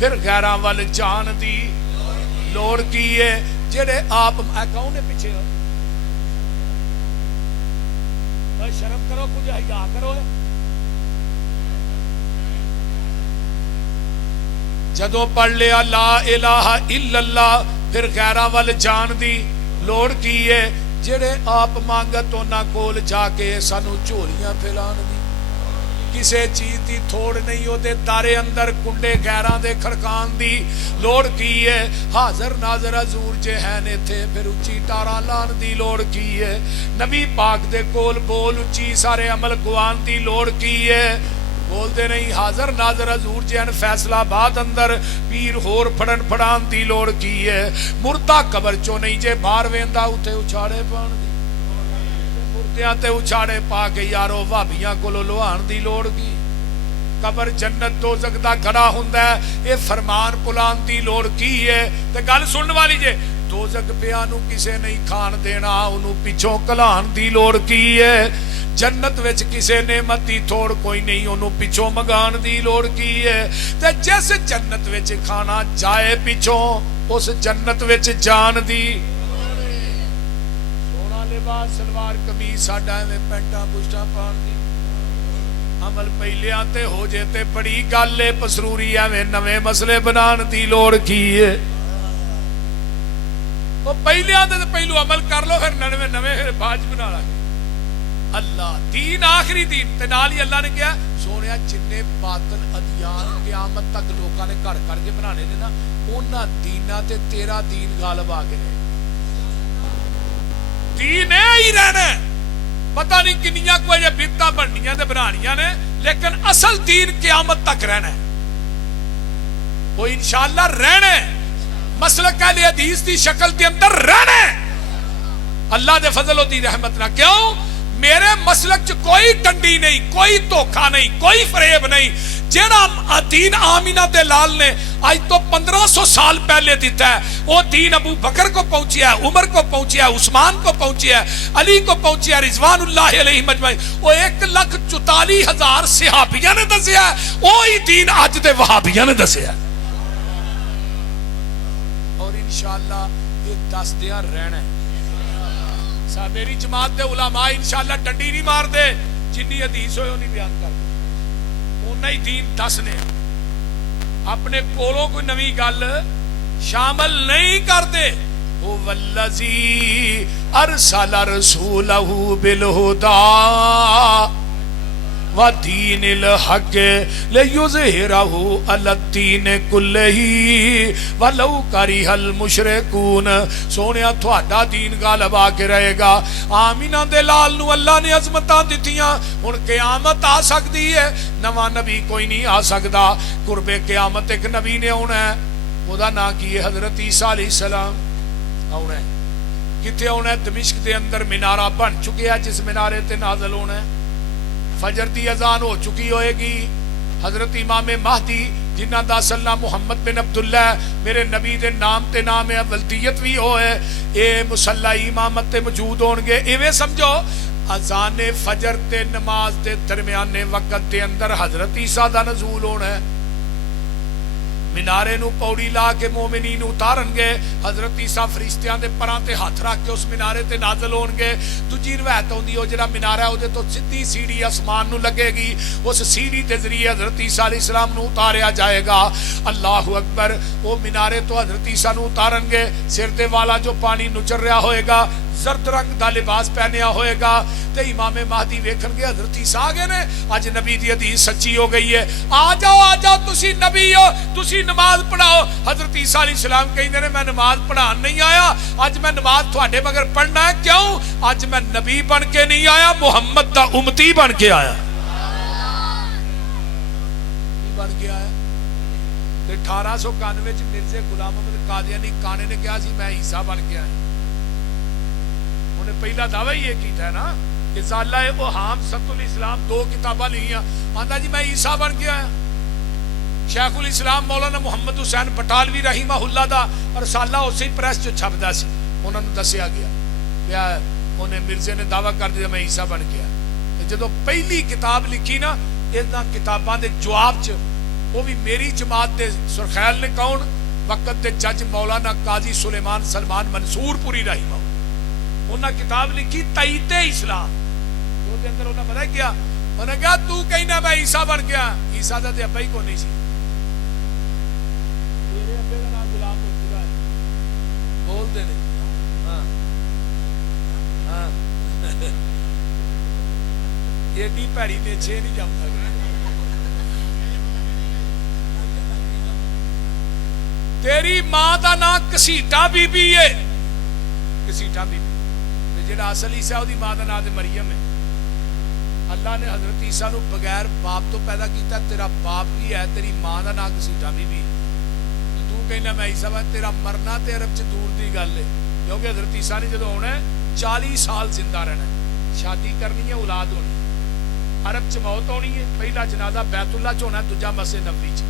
फिर गैरां वल जान दी लोड़ की है। जेड़े आप कौन है पिछे शर्म करो, कुछ हया करो। जदों पढ़ लिया ला इलाहा इल्लल्लाह, फिर गैरां वल जान दी लोड़ की है। जेड़े आप मांगत उन्हां कोल जाके सानू झोलियां फैलाण दी, किसे चीज की थोड़ नहीं। ओदे तारे अंदर कुंडे गैरां दे खड़कान दी लोड़ की है। हाजर नाजर हजूर जे हैं इत्थे, फिर उच्ची टारा लान दी लोड़ की है। नबी पाक दे कोल बोल उच्ची सारे अमल गवान दी लोड़ की है। बोलते नहीं हाजर नाजर हजूर जे हैं फैसलाबाद अंदर, पीर होर फड़न फड़ान दी लोड़ की है। मुर्दा कबर चो नहीं जे बाहर वेंदा, उथे उछाड़े पाण दी ते उछाड़े पा के यारो भाभियां कोलों लुहाण दी लोड़ की। कबर जन्नत दोज़ख दा घड़ा हुंदा है, ये फरमान पुलान दी लोड़ की है। ते गल सुनने वाली जे दोज़ख पिया नूं किसे नहीं खान देना, उन्हों पिछों कलान दी लोड़ की है। जन्नत विच किसे नेमत दी थोड़ कोई नहीं, उन्हों पिछों मंगाण दी लोड़ की है। ते जिस जन्नत विच खाना जाए पिछों, उस जन्नत विच जान दी सलवार कमीज साडा एवें पैंटा बुशटा पाण दी। अमल पहलियां ते हो जे ते बड़ी गल है, पसरूरी एवें नवे मसले बनाण दी लोड़ की है। वो पहलियां ते पहलू अमल कर लो, फिर नवे नवे फिर बाद बना लांगे। अल्लाह दीन आखिरी दीन ते नाल ही अल्लाह ने कहा सोनिया जिन्ने बातल अदियान क़यामत तक लोकां ने घर करके बनाने ने ना, उन्हां दीनां ते तेरा दीन गालिब आ गए। दीन ही रहना, पता नहीं किन्नियां कोई बिदतां बननियां ते बनानियां ने, लेकिन असल दीन क़यामत तक रहना है। वो इंशाअल्लाह रहना है, मसलक अहले हदीस की शक्ल के अंदर रहना है। अल्लाह दे फजल दी रहमत ना। क्यों? मेरे मसलक च कोई टंडी नहीं, कोई धोखा नहीं, कोई फरेब नहीं। जेड़ा दीन आमीना दे लाल ने आज तो 1500 साल पहले दिता है, वो दीन अबू बकर को पहुंचिया है, उमर को पहुंचिया है, उस्मान को पहुंचिया है, अली को पहुंचिया है, रिजवानुल्लाह अलैहि मजमईन। वो 1,44,000 सहाबियां ने दसिया, वही दीन अज दे वहाबियां ने दसिया। और इंशाअल्लाह ये दसदियां रहना है। मेरी जमात दे उलमा इंशाअल्लाह डंडी नहीं मार दे, जिन्नी हदीस होए उन्नी बयान कर दे, उन्ना ही दीन दसने। अपने कोलों कोई नवी गल शामिल नहीं करते। वो वल्लज़ी अरसल रसूलहू बिलहुदा व दीनिल हक़ लियुज़हिरहू अलद्दीन कुल्लिही वलौ करिहल मुशरिकून। सोनिया तुहाडा दीन गालबा के रहेगा। आमीना दे लाल नू अल्लाह ने अज़मतां दित्तियां, हुण क़यामत आ सकदी है, नवा नबी कोई नहीं आ सकदा। कुर्बे क़यामत एक नबी ने आउणा है, ओहदा नाम की है हज़रत ईसा अलैहिस्सलाम आउणा है। कित्थे आउणा है? दमिश्क दे अंदर मीनारा बन चुकिया, जिस मीनारे ते नाज़िल होना है। फजर दी अजान हो चुकी होएगी। हजरत इमाम महदी जिन्हां दा असल नाम मुहम्मद बिन अब्दुल्ला मेरे नबी दे नाम ते नाम है, वल्दियत भी होए, ये मुसल्ला इमामत ते मौजूद होणगे। इवें समझो अजान फजर ते नमाज दे दरमियाने वक्त दे अंदर हजरत ईसा दा नज़ूल होना है। मीनारे नू पौड़ी ला के मोमिनीन उतारनगे। हजरत ईसा फरिश्तियां दे परां ते हथ रख के उस मीनारे ते नाज़िल होणगे। दूजी रवायत आउंदी ओ जिहड़ा मीनारा ओहदे तो सीधी सीढ़ी आसमान नू लगेगी, उस सीढ़ी दे जरिए हजरत ईसा अलैहिस्सलाम नू उतारिया जाएगा। अल्लाहु अकबर। वो मीनारे तो हजरत ईसा नू उतारनगे। सिर दे वाला जो पानी नुचर रहा होएगा, जर्द रंग दा लिबास पहनिया होएगा, ते इमाम महदी वेखणगे हजरत ईसा आ गए ने, अज नबी दी हदीस सच्ची हो गई है। आ जाओ तुसी नबी हो, तुसी नमाज पढ़ाओ। हजरत ईसा अलैहिस्सलाम कहंदे ने मैं नमाज पढ़ान नहीं आया, अज मैं नमाज तुहाडे मगर पढ़ना है। क्यों? अज मैं नबी बन के नहीं आया, मुहम्मद दा उम्मती बन के आया। बन के आया। 1891 च मिर्जे गुलाम अहमद कादियानी काने ने कहा सी मैं ईसा बन के आया। उन्हें पहला दावा ही ये किया है ना, इजाला ओहाम सतुल इस्लाम 2 किताबां लिखियां, आंदा जी मैं ईसा बन के आया। शेखुल इस्लाम मौलाना मुहम्मद हुसैन बटालवी रहीमहुल्लाह दा रसाला उसे ही प्रेस च छपदा सी, उन्होंने दसिया गया उन्हें मिर्जे ने दावा कर दिया मैं ईसा बन गया। जो पहली किताब लिखी ना, इन्हां किताबां दे जवाब च वो भी मेरी जमात दे सुरखैल ने कौन वक्त दे जज मौलाना काजी सुलेमान सलमान मंसूरपुरी रहीमहुल्लाह उन्हें किताब लिखी तईते इस्लाम। जो दे अंदर उन्हें पता क्या उन्हें कहा तू कहना मैं ईसा बन गया। ईसा दा ते अब्बा ही कोई नहीं सी, तेरे अब्बे दा नाम गुलाम मुर्तजा है, बोलते ने। हाँ हाँ एडी भैड़ी ने 6 नहीं जम सकते। तेरी मां दा नाम कसीटा बीबी है, कसीटा बीबी। जेड़ा असल ईसा ओदी मां दा नाम मरियम है। अल्लाह ने हजरत ईसा नू बगैर बाप तो पैदा किया। तेरा बाप भी है, तेरी मां दा नाम कसीटा बीबी है। तू कहना मैं ईसा वा, तेरा मरना ते अरब च दूर दी गल है, क्योंकि हजरत ईसा ने जदों आउणा 40 साल जिंदा रहना, शादी करनी है, औलाद होनी, अरब च मौत होनी है। पहला जनाजा बैतुल्ला च होना, दूजा मस्जिद नबवी च।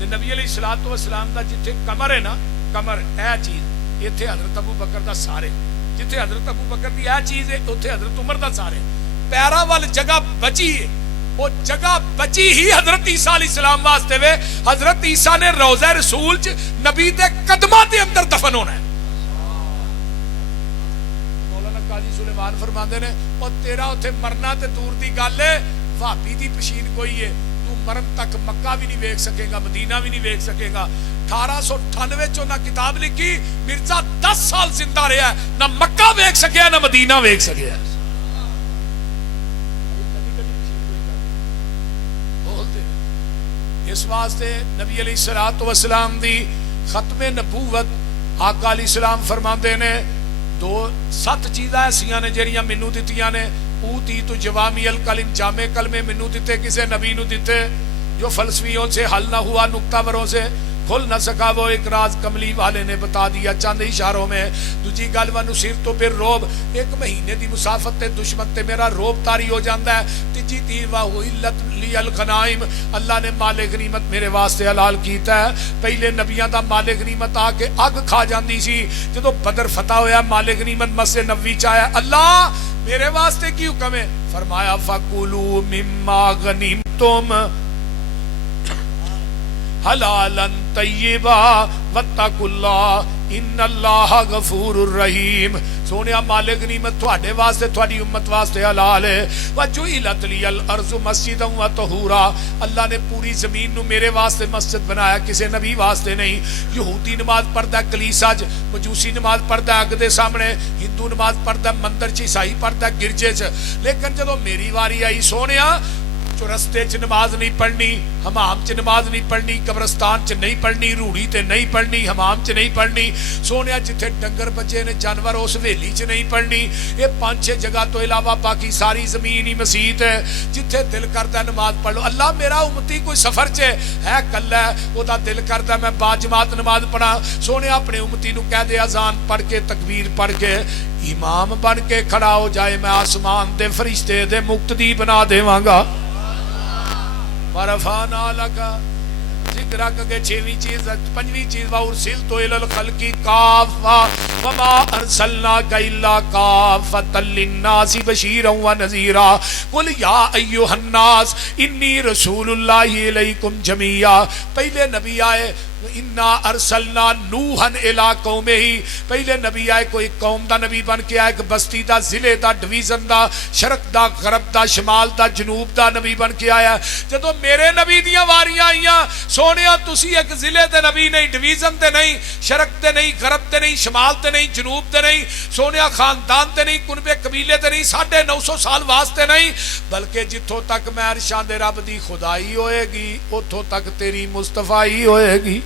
ते नबी अलैहिस्सलातु वस्सलाम दा जिथे कमर है ना, कमर ए चीज इत्थे हजरत अबू बकर दा सारे, जिथे हजरत अबू बकर दी यह चीज है उत्थे हजरत उमर दा सारे। पैरा वाल जगह बची है, वो जगह बची ही हजरत ईसा अलैहिस्सलाम वास्ते वे। हजरत ईसा ने रोज़ा रसूल च नबी दे कदमां दे अंदर दफन होना है। मौलाना काजी सुलेमान फरमांदे ने और तेरा उत्थे मरना ते दूर दी गल है, भाबी दी पशीन कोई है, तू मरन तक मक्का भी नहीं वेख सकेगा, मदीना भी नहीं वेख सकेगा। 1898 च उन्हें किताब लिखी, मिर्जा 10 साल जिंदा रहा, ना मक्का वेख सकिया ना मदीना वेख सकिया। इस वास्ते नबी अलैहिस्सलातु वस्सलाम दी खत्मे नबूवत आका अलैहिस्सलाम फरमाते ने 7 चीज़ां ऐसियां ने जिहड़ियां मैनू दित्तियां ने। ऊती तू जवामी अल कलिम, जामे कलमे मैनू दिते, किसे नबी नू दिते, जो फलसफियों से हल ना हुआ, नुक्तावरों से खुल न सका, वो एक राज कमली वाले ने बता दिया चंद इशारों में। दूजी गल व नुसीर तो फिर रोब, 1 महीने की मुसाफत ते दुश्मन ते मेरा रोब तारी हो जाता है। तीजी तीर वा हुइल्लत लियल गनाइम, अल्लाह ने माले गनीमत मेरे वास्ते हलाल कीता है। पहले नबियां दा माले गनीमत आके अग खा जाती सी, जो बदर फतह होया माले गनीमत मस्जिद नबवी च आया। अल्लाह मेरे वास्ते की हुक्म है? फरमाया फकुलू मिम्मा गनीमतुम हलालन तय्यिबा वत्तकुल्लाह इन्नल्लाह गफूरुर रहीम। सोनिया मालिक नीमत तुहाडे वास्ते तुहाडी उम्मत वास्ते हलाल है। वजुइलत लियल अर्ज़ु मस्जिदन व तहूरा, अल्लाह ने पूरी जमीन नू मेरे वास्ते मस्जिद बनाया, किसी नबी वास्ते नहीं। यहूदी नमाज पढ़दा कलीसा च, मजूसी नमाज पढ़दा अग दे सामने, हिंदू नमाज पढ़दा मंदिर च, ईसाई पढ़दा गिरजे च। लेकिन जदों मेरी वारी आई सोनिया, चौरस्ते च नमाज नहीं पढ़नी, हमाम च नमाज नहीं पढ़नी, कब्रस्तान च नहीं पढ़नी, रूढ़ी ते नहीं पढ़नी, हमाम च नहीं पढ़नी। सोनिया जिथे डंगर बचे ने जानवर उस हवेली च नहीं पढ़नी। ये 5-6 जगह तो इलावा बाकी सारी जमीन ही मसीत है, जिथे दिल करता नमाज पढ़ लो। अल्लाह मेरा उम्मती कोई सफर च है कल्ला, ओदा दिल करता मैं बाजमात नमाज पढ़ा। सोनिया अपने उम्मती नू कह दे अजान पढ़ के तकबीर पढ़ के इमाम बन के खड़ा हो जाए, मैं आसमान दे फरिश्ते दे मुक्तदी बना देवांगा। वरफाना लका जिक्रा के 6वीं चीज 5वीं चीज वउरसिल तो इलल खल्की काफा वमा अरसलनाका इल्ला काफतल लिन्नासि बशीरन व नज़ीरा कुल या अय्युहन नास इन्नी रसूलुल्लाहि इलैकुम जमीया। पहले नबी आए इन्ना अरसलना नूहन इला कौमे ही, पहले नबी आए कोई कौम दा नबी बन के आया, एक बस्ती दा, जिले दा, डिवीजन दा, शरक दा, गरब दा, शमाल दा, जनूब दा नबी बन के आया। जदों मेरे नबी दियां वारियां आईयां सोनिया, तुसी एक जिले दे नबी नहीं, डिवीजन दे नहीं, शरक दे नहीं, गरब दे नहीं, शमाल दे नहीं, जनूब दे नहीं, सोनिया खानदान दे नहीं, कुनबे कबीले दे नहीं, 950 साल वास्ते नहीं, बल्कि जिथों तक मैं अरशां दे रब दी खुदाई होएगी उथों तक तेरी मुस्तफाई होएगी।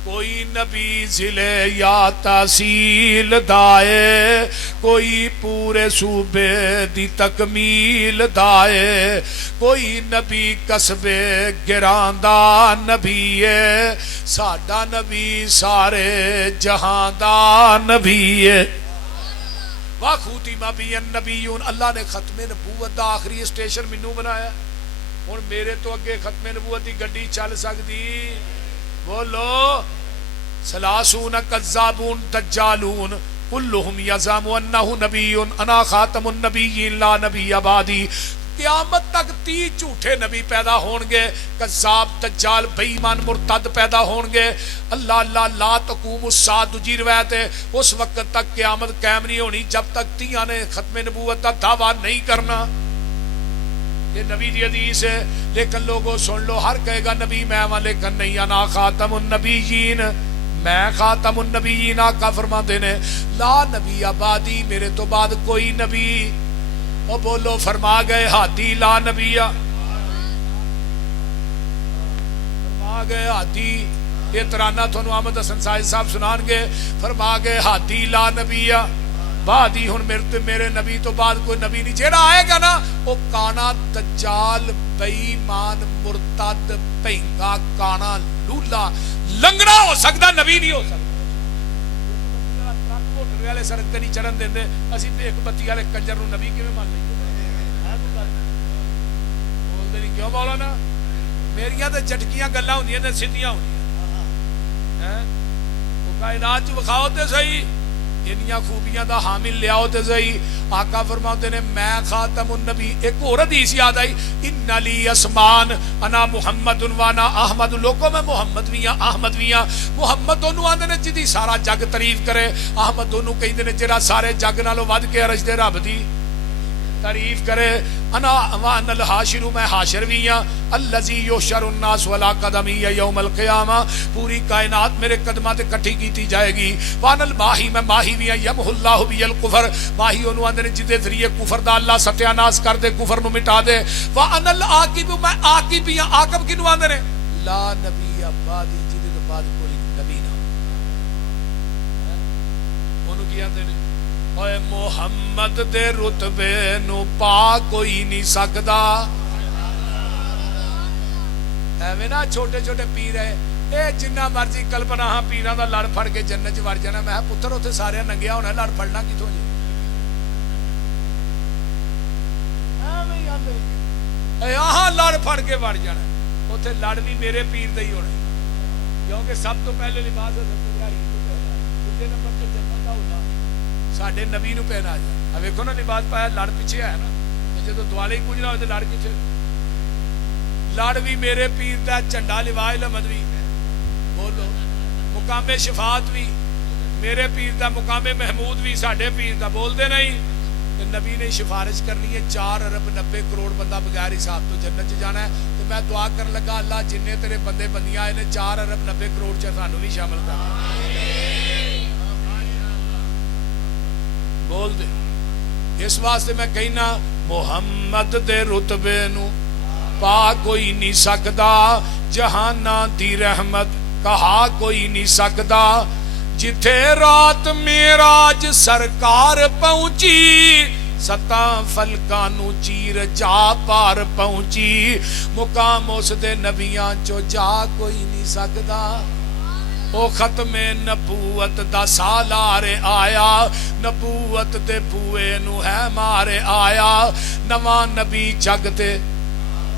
कोई नबी जिले या तहसील दाए, कोई पूरे सूबे दी तकमील दाए, कोई नबी कस्बे गिरांदा नबी है, साडा नबी सारे जहां दा नबी है। वाखूतिमा बियन नबीयून, अल्लाह ने खत्मे नबूवत दा आखिरी स्टेशन मैनू बनाया। हुण मेरे तो अगे खत्मे नबूवत दी गड्डी चल सकदी? बोलो सलासून कज़्ज़ाबून दज्जालून कुल्लुहुम यज़अमु अन्नहु नबियुन अना खातमुन नबिय्यीन ला नबिय्य बादी। क़यामत तक 30 झूठे नबी पैदा होंगे, कज़्ज़ाब दज्जाल बेईमान मुर्तद पैदा होंगे। अल्लाह अल्लाह ला तकूमुस साअ, दूजी रिवायत है उस वक्त तक क़यामत कायम नहीं होनी जब तक तियां ने खत्मे नबूवत का दावा नहीं करना। ये नबी दी हदीस है, लेकिन लोगों सुन लो, हर कहेगा नबी मैं वहां, लेकिन नहीं अना खातमुन नबीयीन, मैं खातमुन नबीयीन। आका फरमाते ने ला नबी आबादी, मेरे तो बाद कोई नबी। और बोलो फरमा गए हादी ला नबिया, फरमा गए हादी। ये तराना थोनू अहमद हसन साहब सुनानगे, फरमा गए हादी ला नबिया बादी। हुण मेरे नबी तो बाद कोई नबी नहीं, जेड़ा आएगा ना वो काना दज्जाल बेईमान मुर्तद भैंगा काना लूला लंगड़ा हो सकता, नबी नहीं हो सकता। मोटर वाले सड़क ते नहीं चढ़न देंदे, असीं एक बत्ती वाले कंजर नूं नबी किवें मान लईए? बोलदे नहीं क्यों बोलो ना, मेरियां ते झटकियां गल्लां हुंदियां ते सीधियां हुंदियां हैं। वो कायनात च विखाओ ते सही, इन्नियां खूबियां दा हामिल लियाओ ते सही। आका फरमाते ने मैं खातमुन नबी। एक और हदीस याद आई, इन्ना ली असमान अना मुहम्मदुन व अना अहमद। लोगों में मुहम्मद भी हां अहमद भी हां। मुहम्मद ओनू आंदे ने जिहदी सारा जग तारीफ करे, अहमद ओनू कहिंदे ने जिहड़ा सारे जग नालों वध के अरश दे रब दी तारीफ करे। अना अनल हाशिरु, मैं हाशिर भी हां। अल्लज़ी युहशरुन नास वला कदमी यौमल क़ियामा, पूरी कायनात मेरे कदमां ते इकट्ठी कीती जाएगी। वानल माही, मैं माही भी हां। यमहुल्लाहु बियल कुफर, माही ओनू आंदे ने जिहदे जरिए कुफर दा अल्लाह सत्यानाश कर दे, कुफर नू मिटा दे। वा अनल आकिब, मैं आकिब भी हां। आकिब किनू आंदे ने? ला नबी अबादी, जिहदे तो बाद कोई नबी ना। ओनू की आंदे ने? ओए मुहम्मद दे रुतबे नू पा कोई नहीं सकदा। एवें ना छोटे छोटे पीर है, ये जिन्ना मर्जी कल्पना हाँ पीरां दा लड़ फड़ के जन्नत च वड़ जाना। मैं पुत्तर उत्थे सारे नंगिया होना, लड़ फड़ना किथों जी? एवें आंदे आहां लड़ फड़ के वड़ जाना, उत्थे लड़ भी मेरे पीर दे ही होने, क्योंकि सब तो पहले लिबास दूसरे नंबर ते जन्नत दा हुंदा साडे नबी नू पहना जाए। वेखो ना लिबास पाया, लड़ पिछे है ना, जो दुआले ही कुछ ना हो तो लड़ पिछे। लड़ भी मेरे पीर दा झंडा लिवाए लमद भी बोलो मुकामे शफात भी मेरे पीर दा मुकामे महमूद भी साडे पीर दा बोलते नहीं ते नबी ने सिफारिश करनी है 4 अरब 90 करोड़ बंदा बगैर हिसाब तो जन्नत च जाना है तो मैं दुआ कर लगा अल्लाह जिन्ने तेरे बंदे बंदियां आए ने 4 अरब 90 करोड़ च सानू भी शामिल कर बोल दे इस वास्ते मैं कहना मुहम्मद दे रुतबे नू पा कोई नहीं सकदा जहाना दी रहमत कहा कोई नहीं सकदा जिथे रात मेराज सरकार पहुंची 7 फलकां नू चीर जा पार पहुंची मुकाम उस दे नबियां चो जा कोई नहीं सकदा ओ खत्मे नबूवत दा सालारे आया नबूवत दे बूए नू है मारे आया नवा नबी जग ते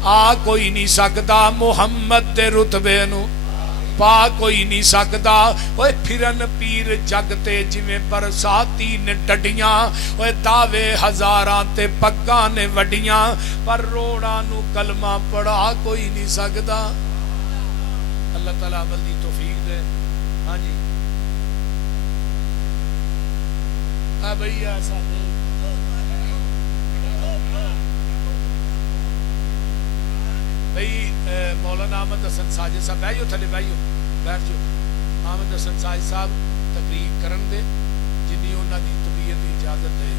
आ कोई नहीं सकदा मुहम्मद दे रुतबे नू पा कोई नहीं सकदा ओए फिरन पीर जग ते जिवें बरसाती ने डडियां ओए दावे हजारां ते पग्गां ने वडियां पर रोड़ा नू कलमा पढ़ा कोई नहीं सकदा अल्लाह ताला अमल दी तौफीक दे हाँ जी आ भैया साडे भाई मौलाना अहमद हसन साजिद साहब बैठो थले बैठ जाओ अहमद हसन साजिद साहब तकरीर करन दे जिन्नी उन्हां दी तबीयत दी इजाजत है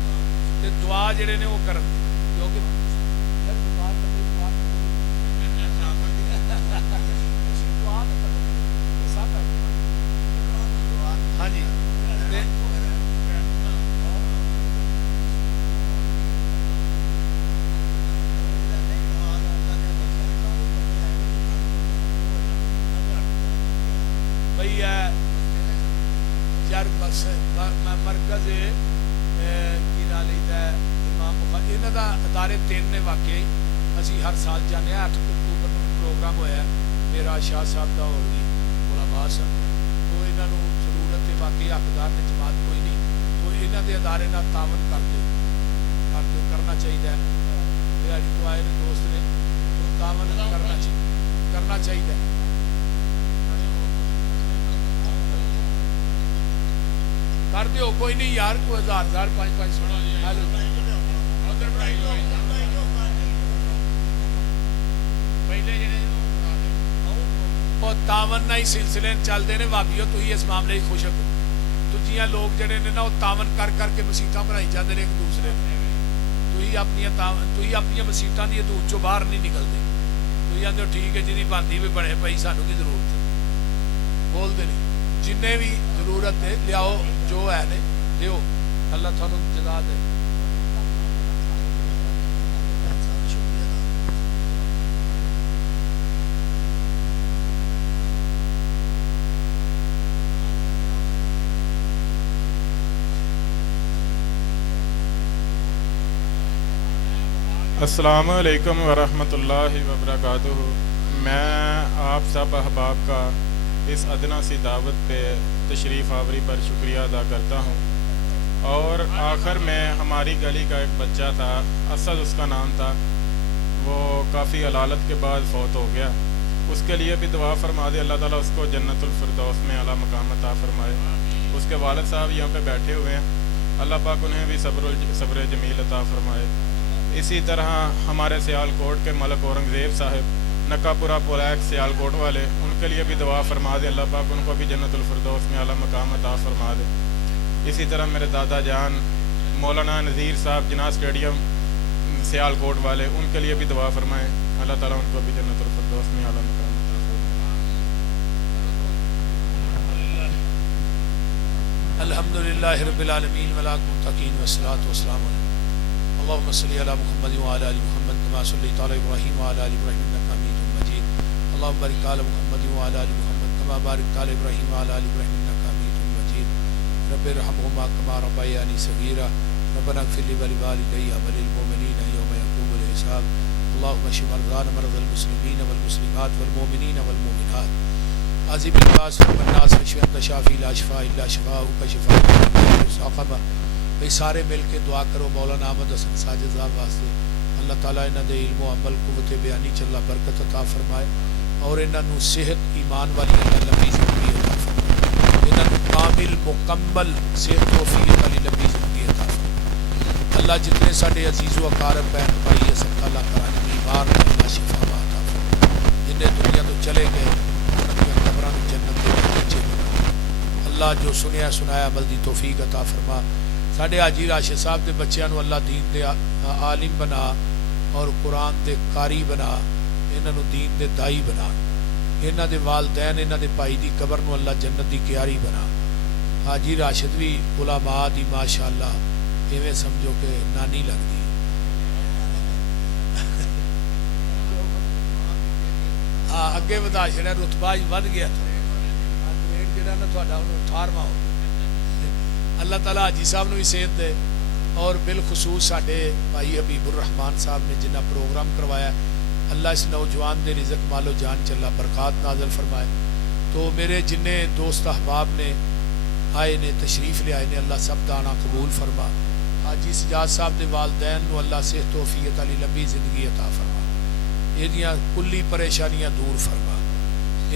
ते दुआ जेड़े ने वो करन क्योंकि हाँ जी भैया यार बस मरकज की ना लेता है इमाम बुखारी इन्हां दा अदारे 3 ने वाकई असी हर साल जाने 8 अक्टूबर को प्रोग्राम होया मेरा शाह साहब का और भी मुलाकात तो इन्हां नूं जरूरत है वाकई हकदार ने जमात कोई नहीं तो इन्हां दे अदारे नाल तावन कर दो करना चाहिए दिहाड़ी तो आए ने दोस्त ने तो तावन करना चाहिए कर दियो कोई नहीं यार कोई 1000 500 तावन ना ही सिलसिले चलते हैं भाभीओ तुम इस मामले खुश हो दूजिया लोग जड़े ने ना तावन कर करके मसीतां बनाई जाते हैं एक दूसरे तुम अपन मसीतां की हदूद चो बाहर नहीं निकलते तुम आते हो ठीक है जिंदी बनती भी बने पई सानू की जरूरत है बोलते नहीं जिन्हें भी जरूरत है लियाओ जो है ने लियो अल्लाह थानू जज़ा दे अस्सलामु अलैकुम वरहमतुल्लाहि वबरकातुहू। मैं आप सब अहबाब का इस अदना सी दावत पे तशरीफ़ आवरी पर शुक्रिया अदा करता हूँ। और आखिर में हमारी गली का एक बच्चा था, असद उसका नाम था, वो काफ़ी अलालत के बाद फ़ौत हो गया। उसके लिए भी दुआ फरमा दे, अल्लाह ताला उसको जन्नतुल फिरदौस में आला मकाम अता फरमाए। उसके वालिद साहब यहाँ पे बैठे हुए हैं, अल्लाह पाक उन्हें भी सब्र जमील अता फरमाए। इसी तरह हमारे सियालकोट के मलक औरंगज़ेब साहब नकापुरा पोलैक सियालकोट वाले, उनके लिए भी दुआ फरमा दे, अल्लाह पाक उनको भी जन्नतुल फिरदौस में आला मकाम अता फरमा दे। इसी तरह मेरे दादा जान मौलाना नज़ीर साहब जिना स्टेडियम सियालकोट वाले, उनके लिए भी दुआ फरमाएँ, अल्लाह ताला उनको भी जन्नतुल फिरदौस में आला मकाम अता फरमाए। अल्हम्दुलिल्लाहि रब्बिल आलमीन वला मुत्तकीन वस्सलातु वस्सलामु अल्लाहुम्मा सल्लि अला मुहम्मद व अला आलि मुहम्मद कमा सल्लैता अला इब्राहीम व अला आलि इब्राहीम इन्नका हमीदुम मजीद। अल्लाहुम्मा बारिक अला मुहम्मद व अला आलि मुहम्मद कमा बारकता अला इब्राहीम व अला आलि इब्राहीम इन्नका हमीदुम मजीद। रब्बिरहमहुमा कमा रब्बयानी सगीरा रब्बना इग़फिर ली व लिवालिदैया व लिलमुमिनीना यौमा यक़ूमुल हिसाब। अल्लाहुम्मा इश्फि मरज़ाना मरज़ल मुस्लिमीन वल मुस्लिमात वल मुमिनीन वल मुमिनात आज़िब लिबास वन्नास वशफि अंत शाफ़ी ला शिफ़ा इल्ला शिफ़ाउका शिफ़ाअन भाई सारे मिल के दुआ करो मौलाना अहमद हसन साजिद साहब वास्ते, اللہ تعالیٰ انہاں دے علم و عمل قوت بیانی چ اللہ برکت عطا فرمائے اور انہاں نو صحت ایمان والی اللہ لمبی زندگی عطا فرمائے انہاں نو کامل مکمل صحت و عافیت والی لمبی زندگی عطا فرمائے اللہ جتنے ساڈے عزیز و اقارب بہن بھائی اسد اللہ کرانی بیمار نے اللہ شفا عطا فرمائے جنہیں دنیا تو چلے گئے انہاں دی قبراں نو جنت دے نیچے بنا اللہ جو سنیا سنایا عمل دی توفیق عطا فرما ساڈے حاجی راشد صاحب دے بچیاں نو اللہ دین دے عالم بنا اور قرآن دے قاری بنا انہاں نو دین دے دائی بنا انہاں دے والدین انہاں دے بھائی دی قبر نو اللہ جنت دی کیاری بنا حاجی راشد بھی علماء دی ماشاءاللہ ایویں سمجھو کہ نانی لگدی ہاں اگے ودا چھڑیا رتبہ ود گیا تھا گریڈ جڑا نا تہاڈا اونوں 18واں ہو اللہ تعالیٰ حاجی صاحب نے بھی صحت دے اور بالخصوص ساڈے بھائی حبیب الرحمان صاحب نے جنہ پروگرام کروایا اللہ اس نوجوان دے رزق مال و جان چلا برکات نازل فرمائے تو میرے جنہیں دوست احباب نے آئے نے تشریف لے آئے نے اللہ سب دانا قبول فرما حاجی سجاد صاحب دے والدین نو اللہ صحت و عافیت علی لمبی زندگی عطا فرما یہ کلی پریشانیاں دور فرما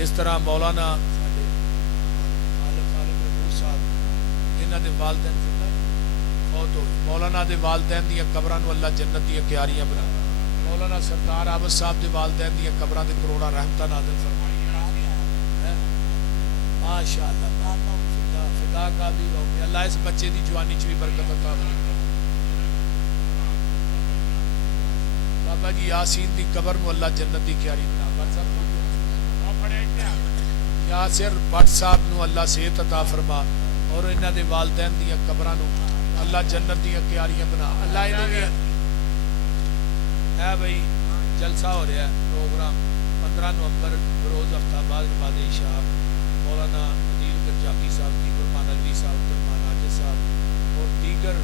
اس طرح مولانا انہاں دے والدین فوت ہو مولانا دے والدین دیاں قبراں نو اللہ جنت دیاں کیاریاں بنا مولانا سردار عابد صاحب دے والدین دیاں قبراں دے کروڑاں رحمتاں نازل فرمائی ماشاءاللہ فدا کا بھی ہو گیا اللہ اس بچے دی جوانی چ بھی برکت عطا فرمائے بابا جی یاسین دی قبر نو اللہ جنت دی کیاری بنا یاسر بٹ صاحب نو اللہ صحت عطا فرما اور انہاں دے والدین دی قبراں نو اللہ جنت دی کیاریاں بنا اللہ انہاں دی ہے بھائی جلسہ ہو رہا ہے پروگرام 15 نومبر بروز ہفتہ بعد نماز عشاء مولانا عدیل گرجاکی صاحب دیگر مانلوی صاحب درمان عاجز صاحب اور دیگر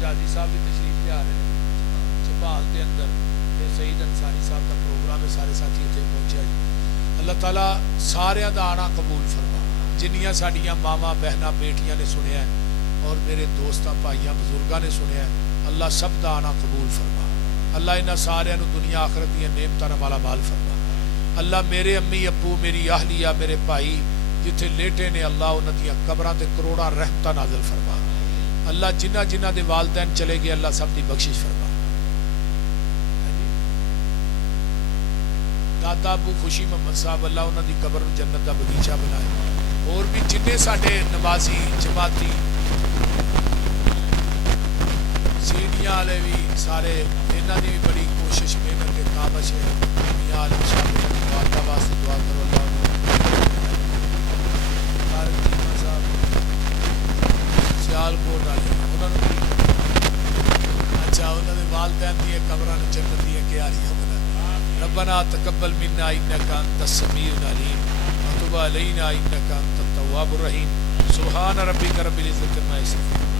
جادی صاحب بھی تشریف لے آ رہے ہیں چپال دے اندر یہ سعید انصاری صاحب کا پروگرام ہے سارے ساتھی اتنے پہنچا جی اللہ تعالیٰ سارے دا آنا قبول فرما جنیاں ساڈیاں ماواں بہناں بیٹیاں نے سنیا ہے اور میرے دوستاں بھائیاں بزرگاں نے سنیا ہے اللہ سب دا آنا قبول فرما اللہ انہاں سارے نو دنیا آخرت دیاں نعمتاں نال مالا مال فرما اللہ میرے امی ابو میری اہلیہ میرے بھائی جتھے لیٹے نے اللہ انہاں دیاں قبراں تے کروڑاں رحمتاں نازل فرما اللہ جنہ جنہ دے والدین چلے گئے اللہ سب دی بخشش فرما دادا ابو خوشی محمد صاحب اللہ انہاں دی قبر نو جنت دا بغیچہ بنائے اور بھی جننے ساڈے نمازی جماعتی سیڑھیاں والے بھی سارے انہاں دی بھی بڑی کوشش محنت تے کاوش ہے یا عالم صاحب دی دعا واسطے دعا کرو اللہ طارق چیمہ صاحب سیال کوٹ والے انہاں نو اچھا انہاں دے والدین دی قبراں نو جنت دی کیاریاں بنا ربنا تقبل منا انك انت السميع العليم وتب علينا انك انت التواب الرحيم سبحان ربك رب العزة عما يصفون